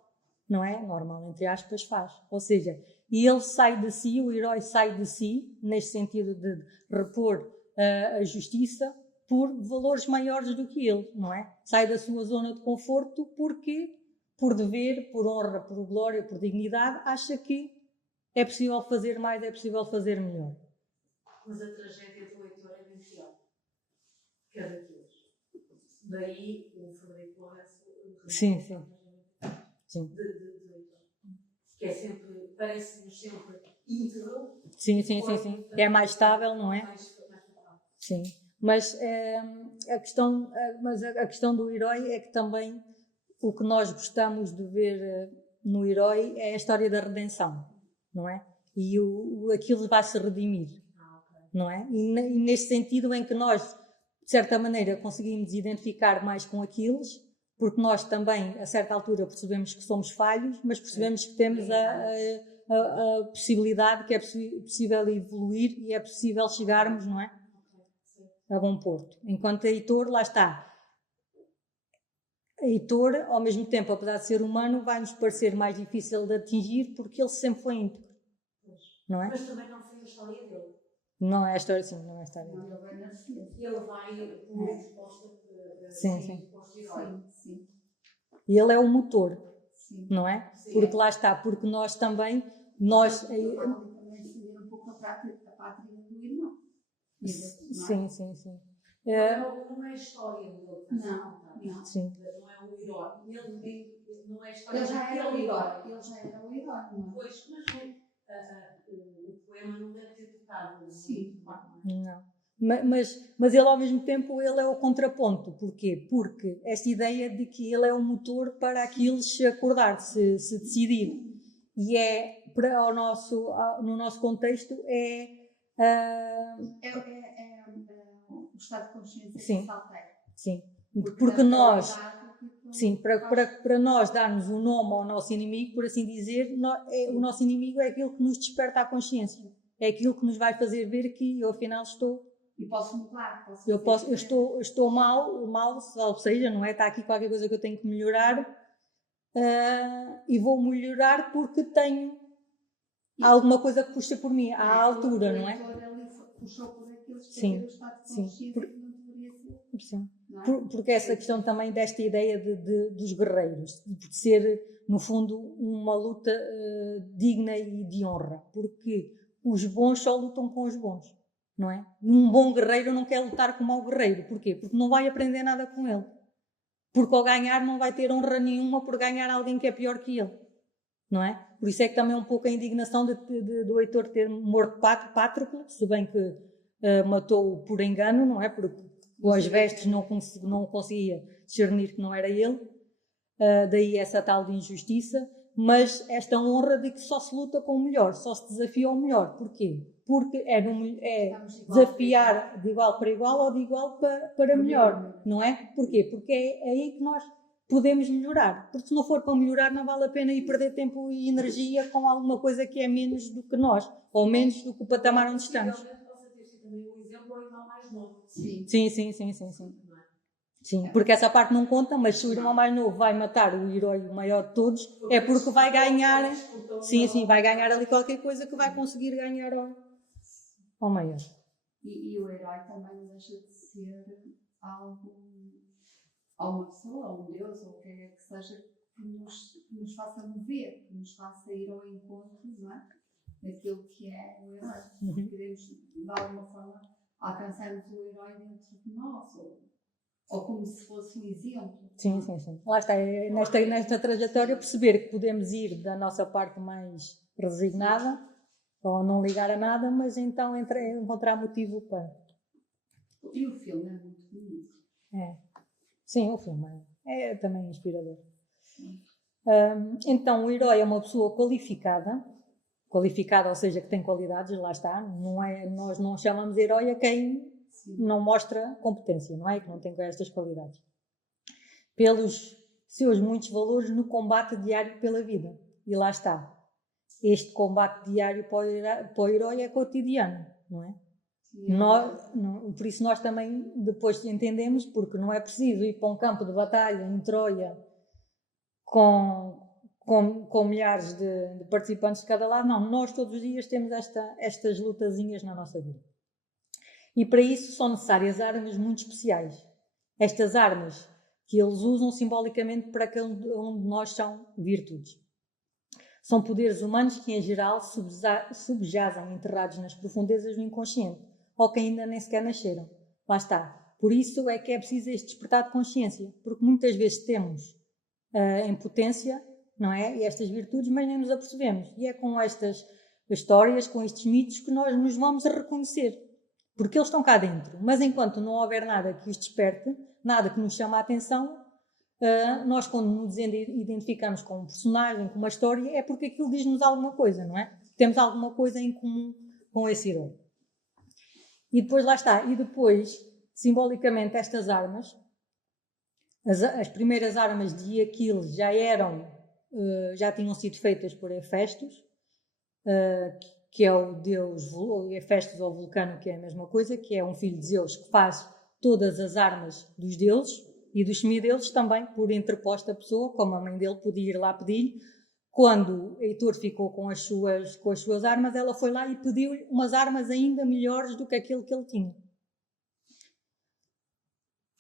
não é? Normal, entre aspas, faz. Ou seja, e ele sai de si, o herói sai de si, neste sentido de repor a justiça por valores maiores do que ele, não é? Sai da sua zona de conforto porque, por dever, por honra, por glória, por dignidade, acha que é possível fazer mais, é possível fazer melhor. Mas a tragédia do Heitor é bem pior que a daqueles. Daí o Frederico Lourenço. Sim. Que é sempre, parece-nos sempre íntegro. Sim. É mais estável, não é? Sim. Mas a questão do herói é que também o que nós gostamos de ver no herói é a história da redenção, não é? E aquilo vai se redimir, não é? E neste sentido em que nós, de certa maneira, conseguimos identificar mais com aqueles, porque nós também, a certa altura, percebemos que somos falhos, mas percebemos que temos a possibilidade, que é possível evoluir e é possível chegarmos, não é? A bom porto. Enquanto a Heitor, lá está. A Heitor, ao mesmo tempo, apesar de ser humano, vai-nos parecer mais difícil de atingir porque ele sempre foi íntegro. Não é? Mas também não foi a história dele. Não é a história, sim, não é a história dele. Ele vai por resposta Sim. E ele é o motor, Sim. não é? Sim. Porque lá está, porque nós também, também defender um pouco a pátria do irmão. Sim. Não é a história dele. Não. Sim. Não é o herói. Ele não é a história Ele já era o daquele herói. Ele já era o herói, não é? Pois, mas o poema não deve ter tocado. Sim. Não. Mas ele, ao mesmo tempo, ele é o contraponto. Porquê? Porque esta ideia de que ele é o motor para aquilo se acordar, se decidir. E no nosso contexto, o estado de consciência Sim. que se altera. Sim. Porque nós... Sim, para nós darmos um nome ao nosso inimigo, por assim dizer, o nosso inimigo é aquilo que nos desperta a consciência. É aquilo que nos vai fazer ver que eu, afinal, estou... E posso mudar. Eu estou mal, ou seja, não é? Está aqui qualquer coisa que eu tenho que melhorar e vou melhorar porque tenho alguma coisa que puxa por mim, à altura, não é? Ele puxou por aqueles que Sim, o estado de consciência que não deveria ser. Sim. Não é? Porque essa questão também desta ideia dos guerreiros, de ser, no fundo, uma luta digna e de honra, porque os bons só lutam com os bons, não é? Um bom guerreiro não quer lutar com um mau guerreiro. Porquê? Porque não vai aprender nada com ele. Porque ao ganhar não vai ter honra nenhuma por ganhar alguém que é pior que ele, não é? Por isso é que também um pouco a indignação do Heitor ter morto Patroclo, se bem que matou-o por engano, não é? Porque com as vestes não conseguia discernir que não era ele. Daí essa tal de injustiça. Mas esta honra de que só se luta com o melhor, só se desafia o melhor. Porquê? Porque é Estamos igual desafiar de igual para igual ou de igual para melhor, não é? Porquê? Porque é aí que nós podemos melhorar. Porque se não for para melhorar, não vale a pena ir perder tempo e energia com alguma coisa que é menos do que nós, ou menos do que o patamar onde estamos. Possivelmente possa ter sido também um exemplo ao irmão mais novo. Sim. Sim. Não é? Sim, porque essa parte não conta, mas se o irmão mais novo vai matar o herói maior de todos, é porque vai ganhar. Sim, vai ganhar ali qualquer coisa que vai conseguir ganhar ao maior. E o herói também não deixa de ser algo, ou uma pessoa, ou um Deus, ou o que é que seja, que nos faça mover, que nos faça ir ao encontro, não é? Daquilo que é o herói. Queremos, de alguma forma, alcançarmos o herói dentro de nós, ou como se fosse um exemplo. Sim. Lá está, é nesta trajetória perceber que podemos ir da nossa parte mais resignada, ou não ligar a nada, mas então encontrar motivo para. E o filme é muito bonito. Sim, o filme é também inspirador. Então, o herói é uma pessoa qualificada, ou seja, que tem qualidades, lá está. Nós não chamamos de herói a quem não mostra competência, não é? Que não tem estas qualidades. Pelos seus muitos valores no combate diário pela vida. E lá está. Este combate diário para o herói é cotidiano, não é? Por isso nós também depois entendemos, porque não é preciso ir para um campo de batalha em Troia com milhares de participantes de cada lado. Não, nós todos os dias temos estas lutazinhas na nossa vida. E para isso são necessárias armas muito especiais. Estas armas que eles usam simbolicamente para cada um de nós são virtudes. São poderes humanos que, em geral, subjazem enterrados nas profundezas do inconsciente, ou que ainda nem sequer nasceram. Lá está. Por isso é que é preciso este despertar de consciência, porque muitas vezes temos em potência, não é? E estas virtudes, mas nem nos apercebemos. E é com estas histórias, com estes mitos, que nós nos vamos a reconhecer. Porque eles estão cá dentro. Mas enquanto não houver nada que os desperte, nada que nos chame a atenção, nós quando nos identificamos com um personagem, com uma história, é porque aquilo diz-nos alguma coisa, não é? Temos alguma coisa em comum com esse herói. E depois lá está. E depois, simbolicamente, estas armas, as primeiras armas de Aquiles já tinham sido feitas por Hefestos, que é o deus Hefestos ou Vulcano, que é a mesma coisa, que é um filho de Zeus que faz todas as armas dos deuses e dos semideuses também por interposta pessoa, como a mãe dele podia ir lá pedir. Quando Heitor ficou com as suas armas, ela foi lá e pediu-lhe umas armas ainda melhores do que aquilo que ele tinha.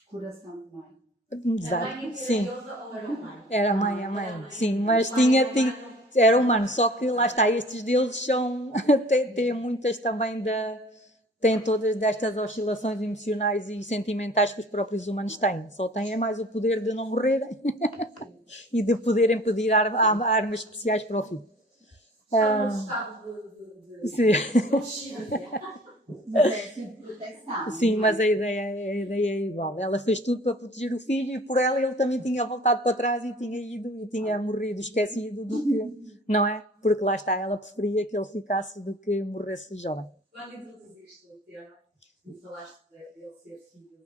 Coração de mãe. Exato. A mãe Sim. era ou era humano? Era a mãe, sim, mas era humano, só que lá está, estes deuses têm muitas também têm todas destas oscilações emocionais e sentimentais que os próprios humanos têm, só têm mais o poder de não morrerem e de poderem pedir armas especiais para o filho. Está num estado Sim. de consciência. Mas é sempre proteção. Sim, mas a ideia é igual. Ela fez tudo para proteger o filho e por ela ele também tinha voltado para trás e tinha ido e tinha morrido, esquecido do que, não é? Porque lá está, ela preferia que ele ficasse do que morresse jovem. Quando introduziste o tema e falaste dele ser filho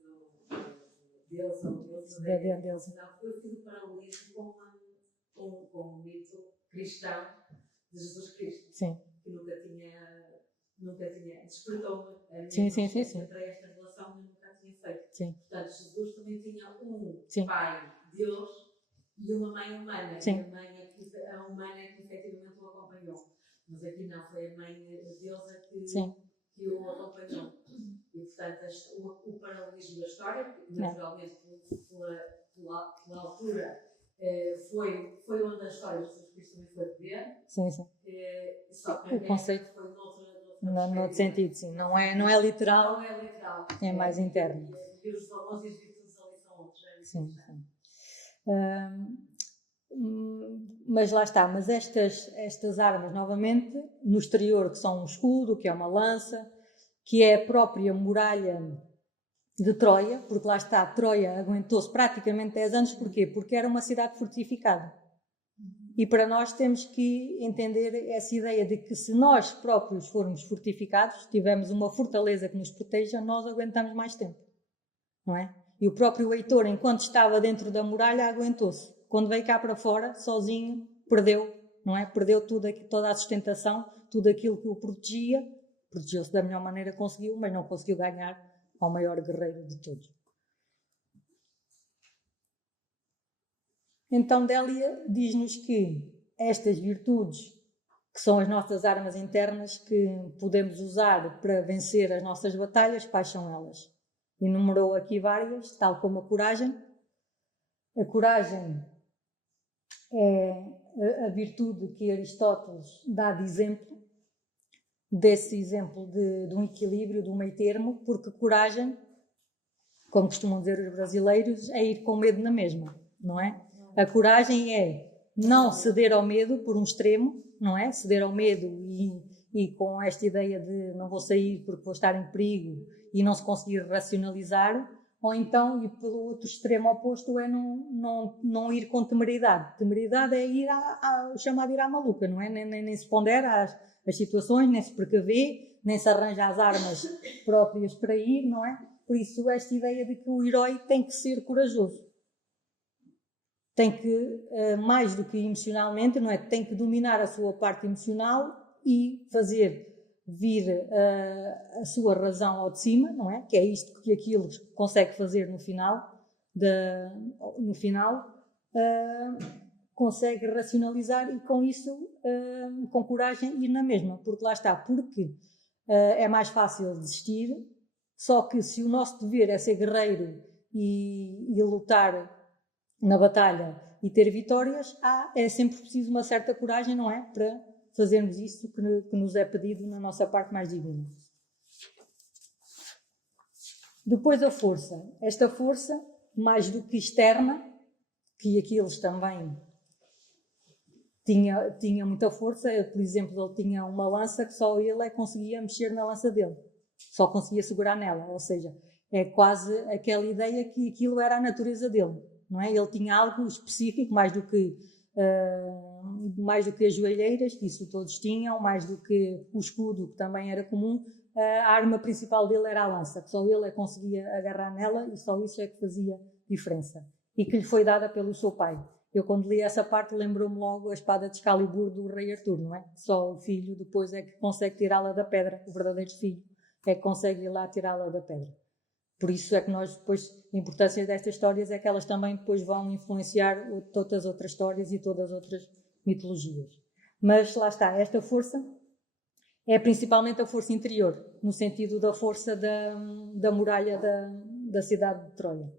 de Deus ou deusa, eu fiz o paralelismo com o mito cristão de Jesus Cristo. Sim. Que nunca tinha despertou a minha Sim. para esta relação que eu nunca tinha feito. Sim. Portanto, Jesus também tinha Sim. pai, Deus, e uma mãe humana. Sim. E a humana é que efetivamente o acompanhou. Mas aqui não, foi a mãe deusa que o acompanhou. E, portanto, o paralelismo da história, naturalmente, pela altura, foi onde a história de Jesus Cristo também foi ver. Sim. Só que o conceito foi noutro sentido, sim. Não é literal. Não é literal. É mais interno. E os valores e as virtudes ali são outros. Sim. Mas lá está, mas estas armas, novamente, no exterior, que são um escudo, que é uma lança, que é a própria muralha de Troia, porque lá está, Troia aguentou-se praticamente 10 anos, porquê? Porque era uma cidade fortificada. E para nós temos que entender essa ideia de que se nós próprios formos fortificados, tivermos uma fortaleza que nos proteja, nós aguentamos mais tempo, não é? E o próprio Heitor, enquanto estava dentro da muralha, aguentou-se. Quando veio cá para fora, sozinho, perdeu, não é? Perdeu tudo, toda a sustentação, tudo aquilo que o protegia, protegeu-se da melhor maneira que conseguiu, mas não conseguiu ganhar ao maior guerreiro de todos. Então Délia diz-nos que estas virtudes, que são as nossas armas internas, que podemos usar para vencer as nossas batalhas, quais são elas? Enumerou aqui várias, tal como a coragem. A coragem é a virtude que Aristóteles dá de exemplo, desse exemplo de um equilíbrio, de um meio termo, porque coragem, como costumam dizer os brasileiros, é ir com medo na mesma, não é? A coragem é não ceder ao medo por um extremo, não é? Ceder ao medo e com esta ideia de não vou sair porque vou estar em perigo e não se conseguir racionalizar, ou então, e pelo outro extremo oposto, é não ir com temeridade. Temeridade é ir chamado ir à maluca, não é? Nem se pondera as situações, nem se precavê, nem se arranja as armas próprias para ir, não é? Por isso, esta ideia de que o herói tem que ser corajoso. Tem que, mais do que emocionalmente, não é? Tem que dominar a sua parte emocional e fazer vir a sua razão ao de cima, não é? Que é isto que aquilo consegue fazer no final, consegue racionalizar e com isso, com coragem, ir na mesma, porque lá está, porque é mais fácil desistir, só que se o nosso dever é ser guerreiro e lutar na batalha e ter vitórias, é sempre preciso uma certa coragem, não é? Para fazermos isso que nos é pedido na nossa parte mais divina. Depois a força. Esta força, mais do que externa, que Aquiles também tinha muita força. Por exemplo, ele tinha uma lança que só ele conseguia mexer na lança dele. Só conseguia segurar nela. Ou seja, é quase aquela ideia que aquilo era a natureza dele. Não é? Ele tinha algo específico, mais do que as joelheiras, que isso todos tinham, mais do que o escudo, que também era comum. A arma principal dele era a lança, que só ele conseguia agarrar nela e só isso é que fazia diferença. E que lhe foi dada pelo seu pai. Eu, quando li essa parte, lembro-me logo a espada de Excalibur do rei Artur, não é? Só o filho depois é que consegue tirá-la da pedra, o verdadeiro filho é que consegue ir lá tirá-la da pedra. Por isso é que nós depois, a importância destas histórias é que elas também depois vão influenciar todas as outras histórias e todas as outras mitologias. Mas lá está, esta força é principalmente a força interior, no sentido da força da muralha da cidade de Troia.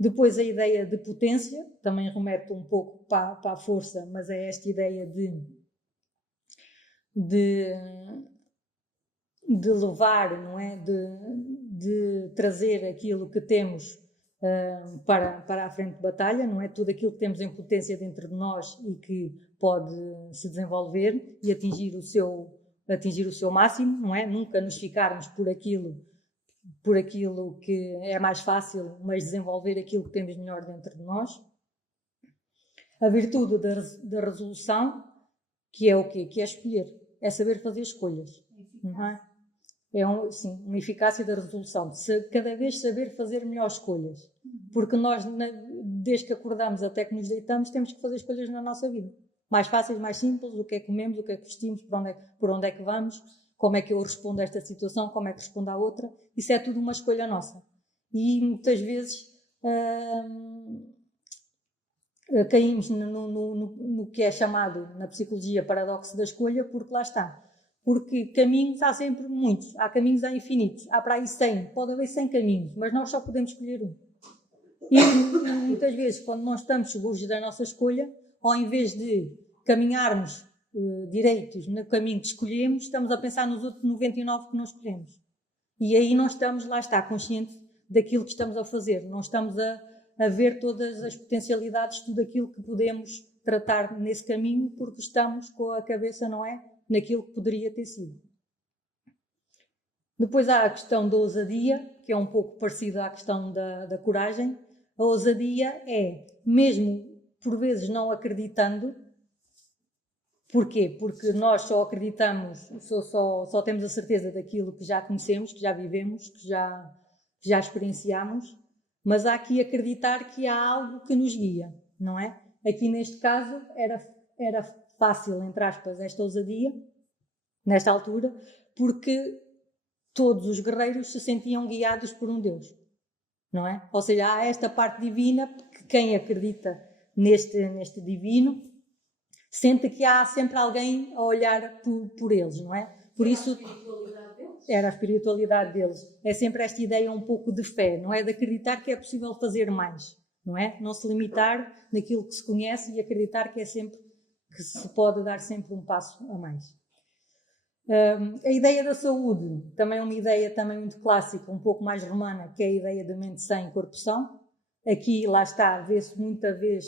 Depois a ideia de potência, também remete um pouco para a força, mas é esta ideia de levar, não é? De trazer aquilo que temos para a frente de batalha, não é? Tudo aquilo que temos em potência dentro de nós e que pode se desenvolver e atingir o seu máximo, não é? Nunca nos ficarmos por aquilo que é mais fácil, mas desenvolver aquilo que temos melhor dentro de nós. A virtude da resolução, que é o quê? Que é escolher, é saber fazer escolhas, não é? É uma eficácia da resolução, cada vez saber fazer melhores escolhas, porque nós, desde que acordamos até que nos deitamos, temos que fazer escolhas na nossa vida, mais fáceis, mais simples, o que é que comemos, o que é que vestimos, por onde é que vamos, como é que eu respondo a esta situação, como é que respondo à outra, isso é tudo uma escolha nossa. E muitas vezes caímos no que é chamado na psicologia paradoxo da escolha, porque lá está. Porque caminhos há sempre muitos, há caminhos há infinitos, há para aí 100, pode haver 100 caminhos, mas nós só podemos escolher um. E muitas vezes, quando nós estamos seguros da nossa escolha, ao invés de caminharmos direitos no caminho que escolhemos, estamos a pensar nos outros 99 que não escolhemos. E aí não estamos, lá está, conscientes daquilo que estamos a fazer, não estamos a ver todas as potencialidades, tudo aquilo que podemos tratar nesse caminho, porque estamos com a cabeça, não é? Naquilo que poderia ter sido. Depois há a questão da ousadia, que é um pouco parecida à questão da coragem. A ousadia é, mesmo por vezes não acreditando, Porquê? Porque nós só acreditamos, só temos a certeza daquilo que já conhecemos, que já vivemos, que já experienciamos, mas há aqui acreditar que há algo que nos guia, não é? Aqui neste caso era fácil, entre aspas, esta ousadia, nesta altura, porque todos os guerreiros se sentiam guiados por um Deus, não é? Ou seja, há esta parte divina, que quem acredita neste divino sente que há sempre alguém a olhar por eles, não é? Por isso era a espiritualidade deles. É sempre esta ideia um pouco de fé, não é? De acreditar que é possível fazer mais, não é? Não se limitar naquilo que se conhece e acreditar que que se pode dar sempre um passo a mais. A ideia da saúde também é uma ideia também muito clássica, um pouco mais romana, que é a ideia de mente sã e corpo são. Aqui, lá está, vê-se muita vez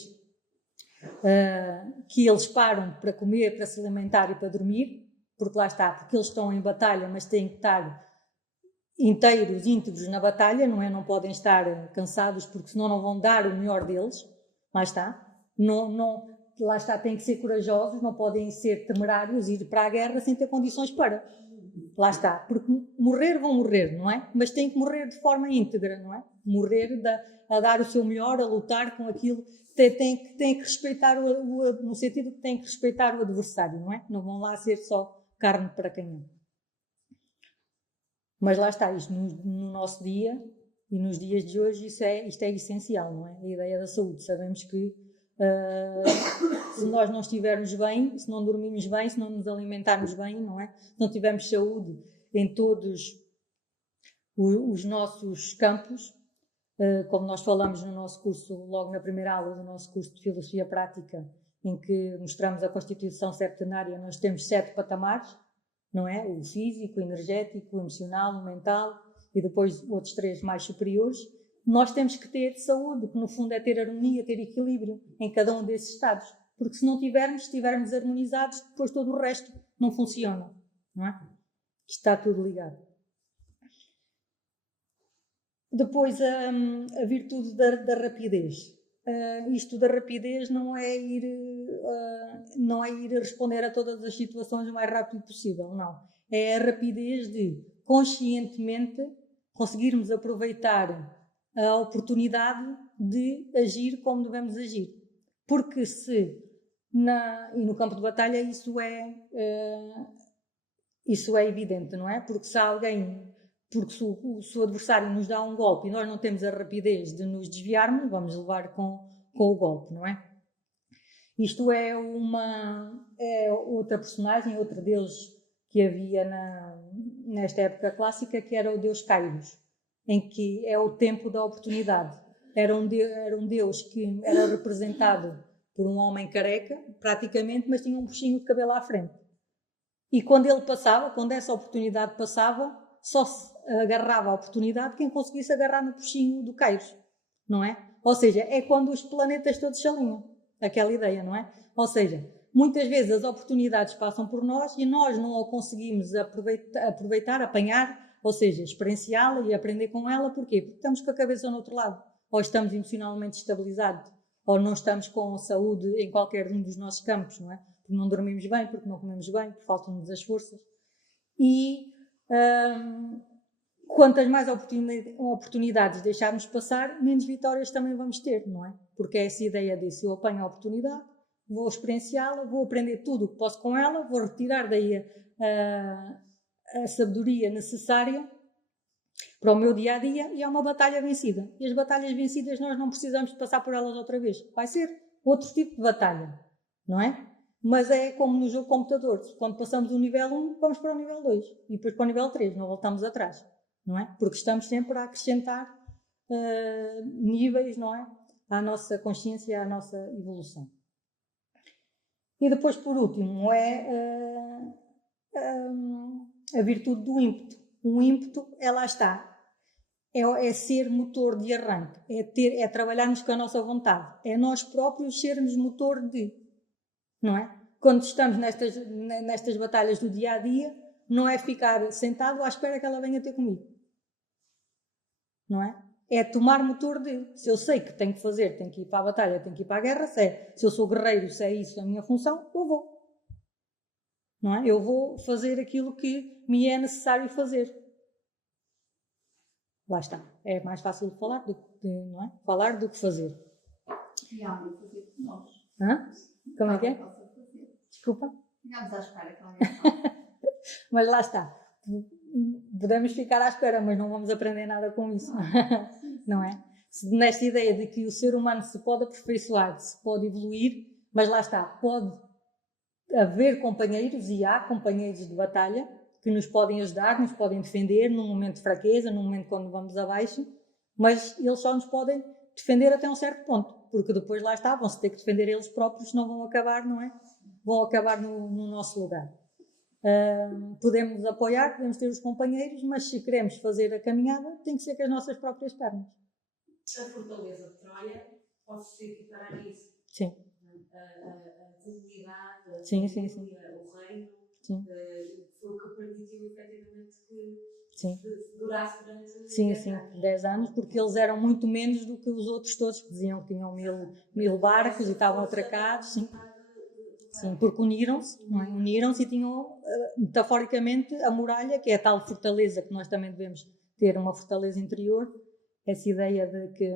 que eles param para comer, para se alimentar e para dormir, porque lá está, porque eles estão em batalha, mas têm que estar inteiros, íntegros na batalha, não é? Não podem estar cansados, porque senão não vão dar o melhor deles. Lá está. Lá está, têm que ser corajosos, não podem ser temerários e ir para a guerra sem ter condições para. Lá está, porque morrer vão morrer, não é? Mas têm que morrer de forma íntegra, não é? Morrer a dar o seu melhor, a lutar com aquilo. Tem que respeitar, no sentido que têm que respeitar o adversário, não é? Não vão lá ser só carne para canhão. Mas lá está, isto no nosso dia e nos dias de hoje, isto é essencial, não é? A ideia da saúde. Sabemos que se nós não estivermos bem, se não dormirmos bem, se não nos alimentarmos bem, não é? Se não tivermos saúde em todos os nossos campos, como nós falamos no nosso curso, logo na primeira aula do nosso curso de Filosofia Prática, em que mostramos a Constituição Septenária, nós temos 7 patamares, não é? O físico, o energético, o emocional, o mental e depois outros 3 mais superiores. Nós temos que ter saúde, que no fundo é ter harmonia, ter equilíbrio em cada um desses estados. Porque se não estivermos harmonizados, depois todo o resto não funciona, não é? Está tudo ligado. Depois a virtude da rapidez. Isto da rapidez não é ir responder a todas as situações o mais rápido possível, não. É a rapidez de conscientemente conseguirmos aproveitar a oportunidade de agir como devemos agir. Porque e no campo de batalha isso é evidente, não é? Porque se o adversário nos dá um golpe e nós não temos a rapidez de nos desviarmos, vamos levar com o golpe, não é? Isto é outra personagem, outro deus que havia nesta época clássica, que era o deus Kairos, em que é o tempo da oportunidade. Era um deus que era representado por um homem careca, praticamente, mas tinha um puxinho de cabelo à frente. E quando essa oportunidade passava, só se agarrava a oportunidade quem conseguisse agarrar no puxinho do Kairos, não é? Ou seja, é quando os planetas todos se alinham. Aquela ideia, não é? Ou seja, muitas vezes as oportunidades passam por nós e nós não a conseguimos aproveitar, apanhar, ou seja, experienciá-la e aprender com ela. Porquê? Porque estamos com a cabeça no outro lado. Ou estamos emocionalmente estabilizados, ou não estamos com saúde em qualquer um dos nossos campos, não é? Porque não dormimos bem, porque não comemos bem, porque faltam-nos as forças. E quantas mais oportunidades deixarmos passar, menos vitórias também vamos ter, não é? Porque é essa ideia de se eu apanho a oportunidade, vou experienciá-la, vou aprender tudo o que posso com ela, vou retirar daí a sabedoria necessária para o meu dia-a-dia e é uma batalha vencida. E as batalhas vencidas nós não precisamos de passar por elas outra vez. Vai ser outro tipo de batalha, não é? Mas é como no jogo de computador. Quando passamos o nível 1, vamos para o nível 2. E depois para o nível 3, não voltamos atrás, não é? Porque estamos sempre a acrescentar níveis, não é? À nossa consciência, à nossa evolução. E depois, por último, é a virtude do ímpeto. O ímpeto, lá está. É ser motor de arranque. É trabalharmos com a nossa vontade. É nós próprios sermos motor de... Não é? Quando estamos nestas batalhas do dia-a-dia, não é ficar sentado à espera que ela venha ter comigo. Não é? É tomar motor de... Se eu sei que tenho que fazer, tenho que ir para a batalha, tenho que ir para a guerra, se eu sou guerreiro, se é isso a minha função, eu vou. não é? Eu vou fazer aquilo que me é necessário fazer. Lá está. É mais fácil de falar do que, não é? Falar do que fazer. E há muito fazer por nós. Hã? Como é que é? Desculpa? Ficamos à espera que alguém faça. Mas lá está. Podemos ficar à espera, mas não vamos aprender nada com isso. Não é? Nesta ideia de que o ser humano se pode aperfeiçoar, se pode evoluir, mas lá está, pode haver companheiros, e há companheiros de batalha que nos podem ajudar, nos podem defender num momento de fraqueza, num momento quando vamos abaixo, mas eles só nos podem defender até um certo ponto, porque depois lá está, vão-se ter que defender eles próprios, senão vão acabar, não é? Vão acabar no nosso lugar. Podemos apoiar, podemos ter os companheiros, mas se queremos fazer a caminhada, tem que ser com as nossas próprias pernas. A fortaleza de Troia pode-se equiparar a isso. Sim. A comunidade, a sim. família, o reino, sim. Foi o que permitiu efetivamente que sim. durasse durante 10 anos, porque eles eram muito menos do que os outros todos, que diziam que tinham 1000 barcos e estavam atracados. Sim, porque uniram-se, não é? Uniram-se e tinham, metaforicamente, a muralha, que é a tal fortaleza que nós também devemos ter, uma fortaleza interior, essa ideia de que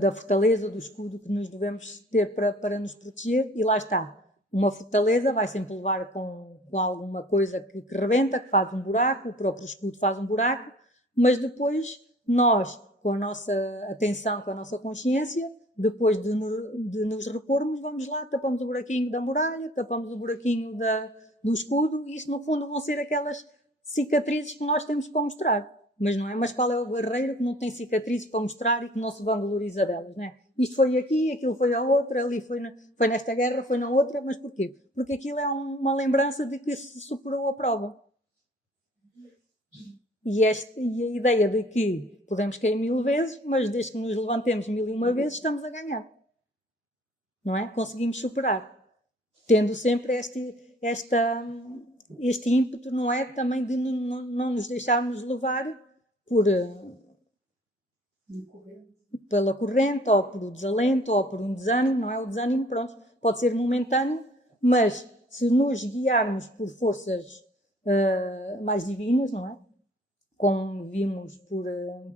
da fortaleza, do escudo que nos devemos ter para nos proteger, e lá está. Uma fortaleza vai sempre levar com alguma coisa que rebenta, que faz um buraco, o próprio escudo faz um buraco, mas depois nós, com a nossa atenção, com a nossa consciência, depois de nos repormos, vamos lá, tapamos o buraquinho da muralha, tapamos o buraquinho do escudo, e isso no fundo vão ser aquelas cicatrizes que nós temos para mostrar. Mas não é? Mas qual é o guerreiro que não tem cicatrizes para mostrar e que não se vangloriza delas, não é? Isto foi aqui, aquilo foi a outra, ali foi nesta guerra, foi na outra, mas porquê? Porque aquilo é uma lembrança de que se superou a prova. E a ideia de que podemos cair 1000 vezes, mas desde que nos levantemos 1001 vezes, estamos a ganhar. Não é? Conseguimos superar. Tendo sempre este ímpeto, não é? Também de não nos deixarmos levar pela corrente, ou por um desalento, ou por um desânimo, não é? O desânimo, pronto, pode ser momentâneo, mas se nos guiarmos por forças mais divinas, não é? Como vimos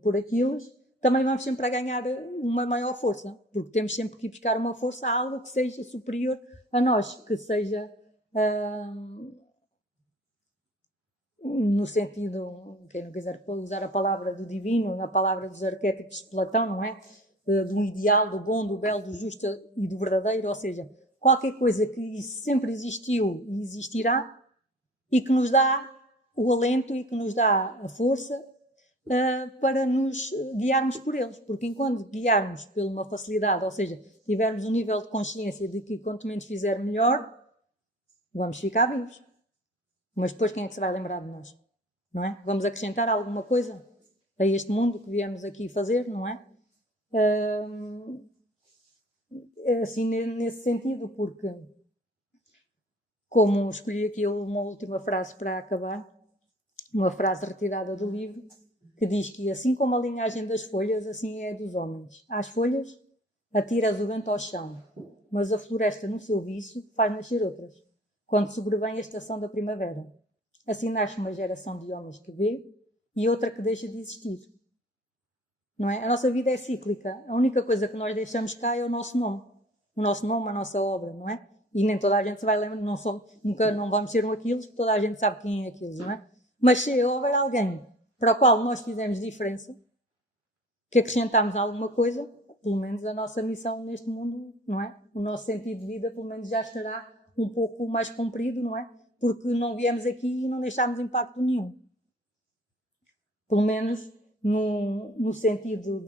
por Aquiles, também vamos sempre a ganhar uma maior força, porque temos sempre que ir buscar uma força a algo que seja superior a nós, que seja no sentido, quem não quiser usar a palavra do divino, na palavra dos arquétipos de Platão, não é? Do ideal, do bom, do belo, do justo e do verdadeiro, ou seja, qualquer coisa que sempre existiu e existirá e que nos dá o alento e que nos dá a força para nos guiarmos por eles, porque enquanto guiarmos por uma facilidade, ou seja, tivermos um nível de consciência de que quanto menos fizer melhor, vamos ficar vivos. Mas depois quem é que se vai lembrar de nós? Não é? Vamos acrescentar alguma coisa a este mundo que viemos aqui fazer, não é? Assim, nesse sentido, porque, como escolhi aqui uma última frase para acabar, uma frase retirada do livro, que diz que assim como a linhagem das folhas, assim é a dos homens. Às folhas, atiras o vento ao chão, mas a floresta no seu vício faz nascer outras, quando sobrevém a estação da primavera. Assim nasce uma geração de homens que vê e outra que deixa de existir. Não é? A nossa vida é cíclica. A única coisa que nós deixamos cá é o nosso nome. O nosso nome, a nossa obra, não é? E nem toda a gente se vai lembrar, nunca não vamos ser um Aquiles, porque toda a gente sabe quem é Aquiles, não é? Mas se houver alguém para o qual nós fizemos diferença, que acrescentamos alguma coisa, pelo menos a nossa missão neste mundo, não é? O nosso sentido de vida, pelo menos, já estará um pouco mais comprido, não é? Porque não viemos aqui e não deixámos impacto nenhum. Pelo menos no sentido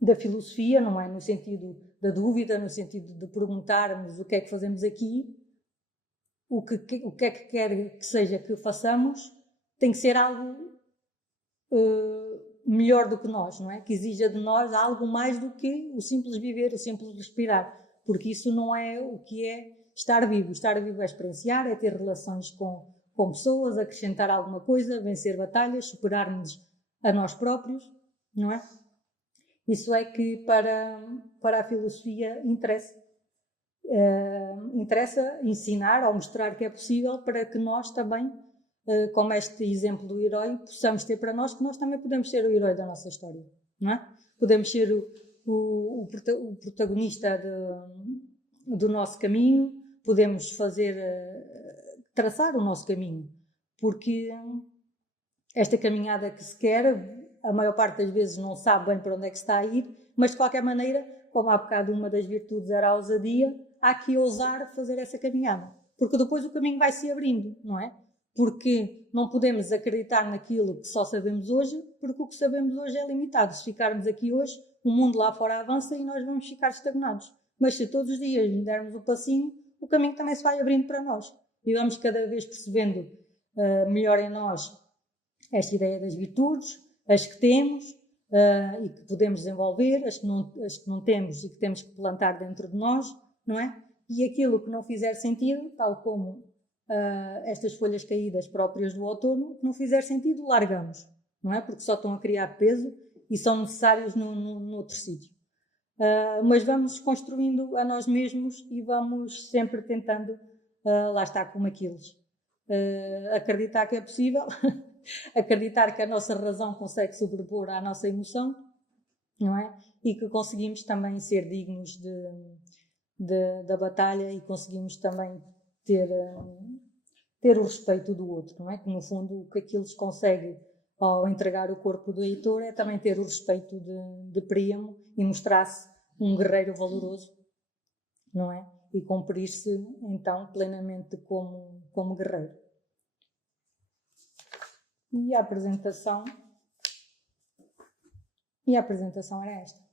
da filosofia, não é? No sentido da dúvida, no sentido de perguntarmos o que é que fazemos aqui, o que é que quer que seja que façamos, tem que ser algo melhor do que nós, não é? Que exija de nós algo mais do que o simples viver, o simples respirar, porque isso não é o que é estar vivo. Estar vivo é experienciar, é ter relações com pessoas, acrescentar alguma coisa, vencer batalhas, superar-nos a nós próprios, não é? Isso é que para a filosofia interessa. interessa ensinar ou mostrar que é possível para que nós também, como este exemplo do herói, possamos ter para nós que nós também podemos ser o herói da nossa história, não é? Podemos ser o protagonista do nosso caminho, podemos traçar o nosso caminho, porque esta caminhada que se quer, a maior parte das vezes não sabe bem para onde é que está a ir, mas de qualquer maneira, como há bocado uma das virtudes era a ousadia, há que ousar fazer essa caminhada, porque depois o caminho vai se abrindo, não é? Porque não podemos acreditar naquilo que só sabemos hoje, porque o que sabemos hoje é limitado. Se ficarmos aqui hoje, o mundo lá fora avança e nós vamos ficar estagnados. Mas se todos os dias dermos o passinho, o caminho também se vai abrindo para nós. E vamos cada vez percebendo melhor em nós esta ideia das virtudes, as que temos e que podemos desenvolver, as que não temos e que temos que plantar dentro de nós, não é? E aquilo que não fizer sentido, tal como estas folhas caídas próprias do outono, que não fizer sentido, largamos, não é? Porque só estão a criar peso e são necessários no outro sítio. Mas vamos construindo a nós mesmos e vamos sempre tentando, lá está, como Aquiles, acreditar que é possível, acreditar que a nossa razão consegue sobrepor à nossa emoção, não é? E que conseguimos também ser dignos da batalha e conseguimos também ter o respeito do outro, não é? Que no fundo o que Aquiles consegue ao entregar o corpo do Heitor é também ter o respeito de Príamo e mostrar-se um guerreiro valoroso, não é? E cumprir-se então plenamente como guerreiro. E a apresentação era esta.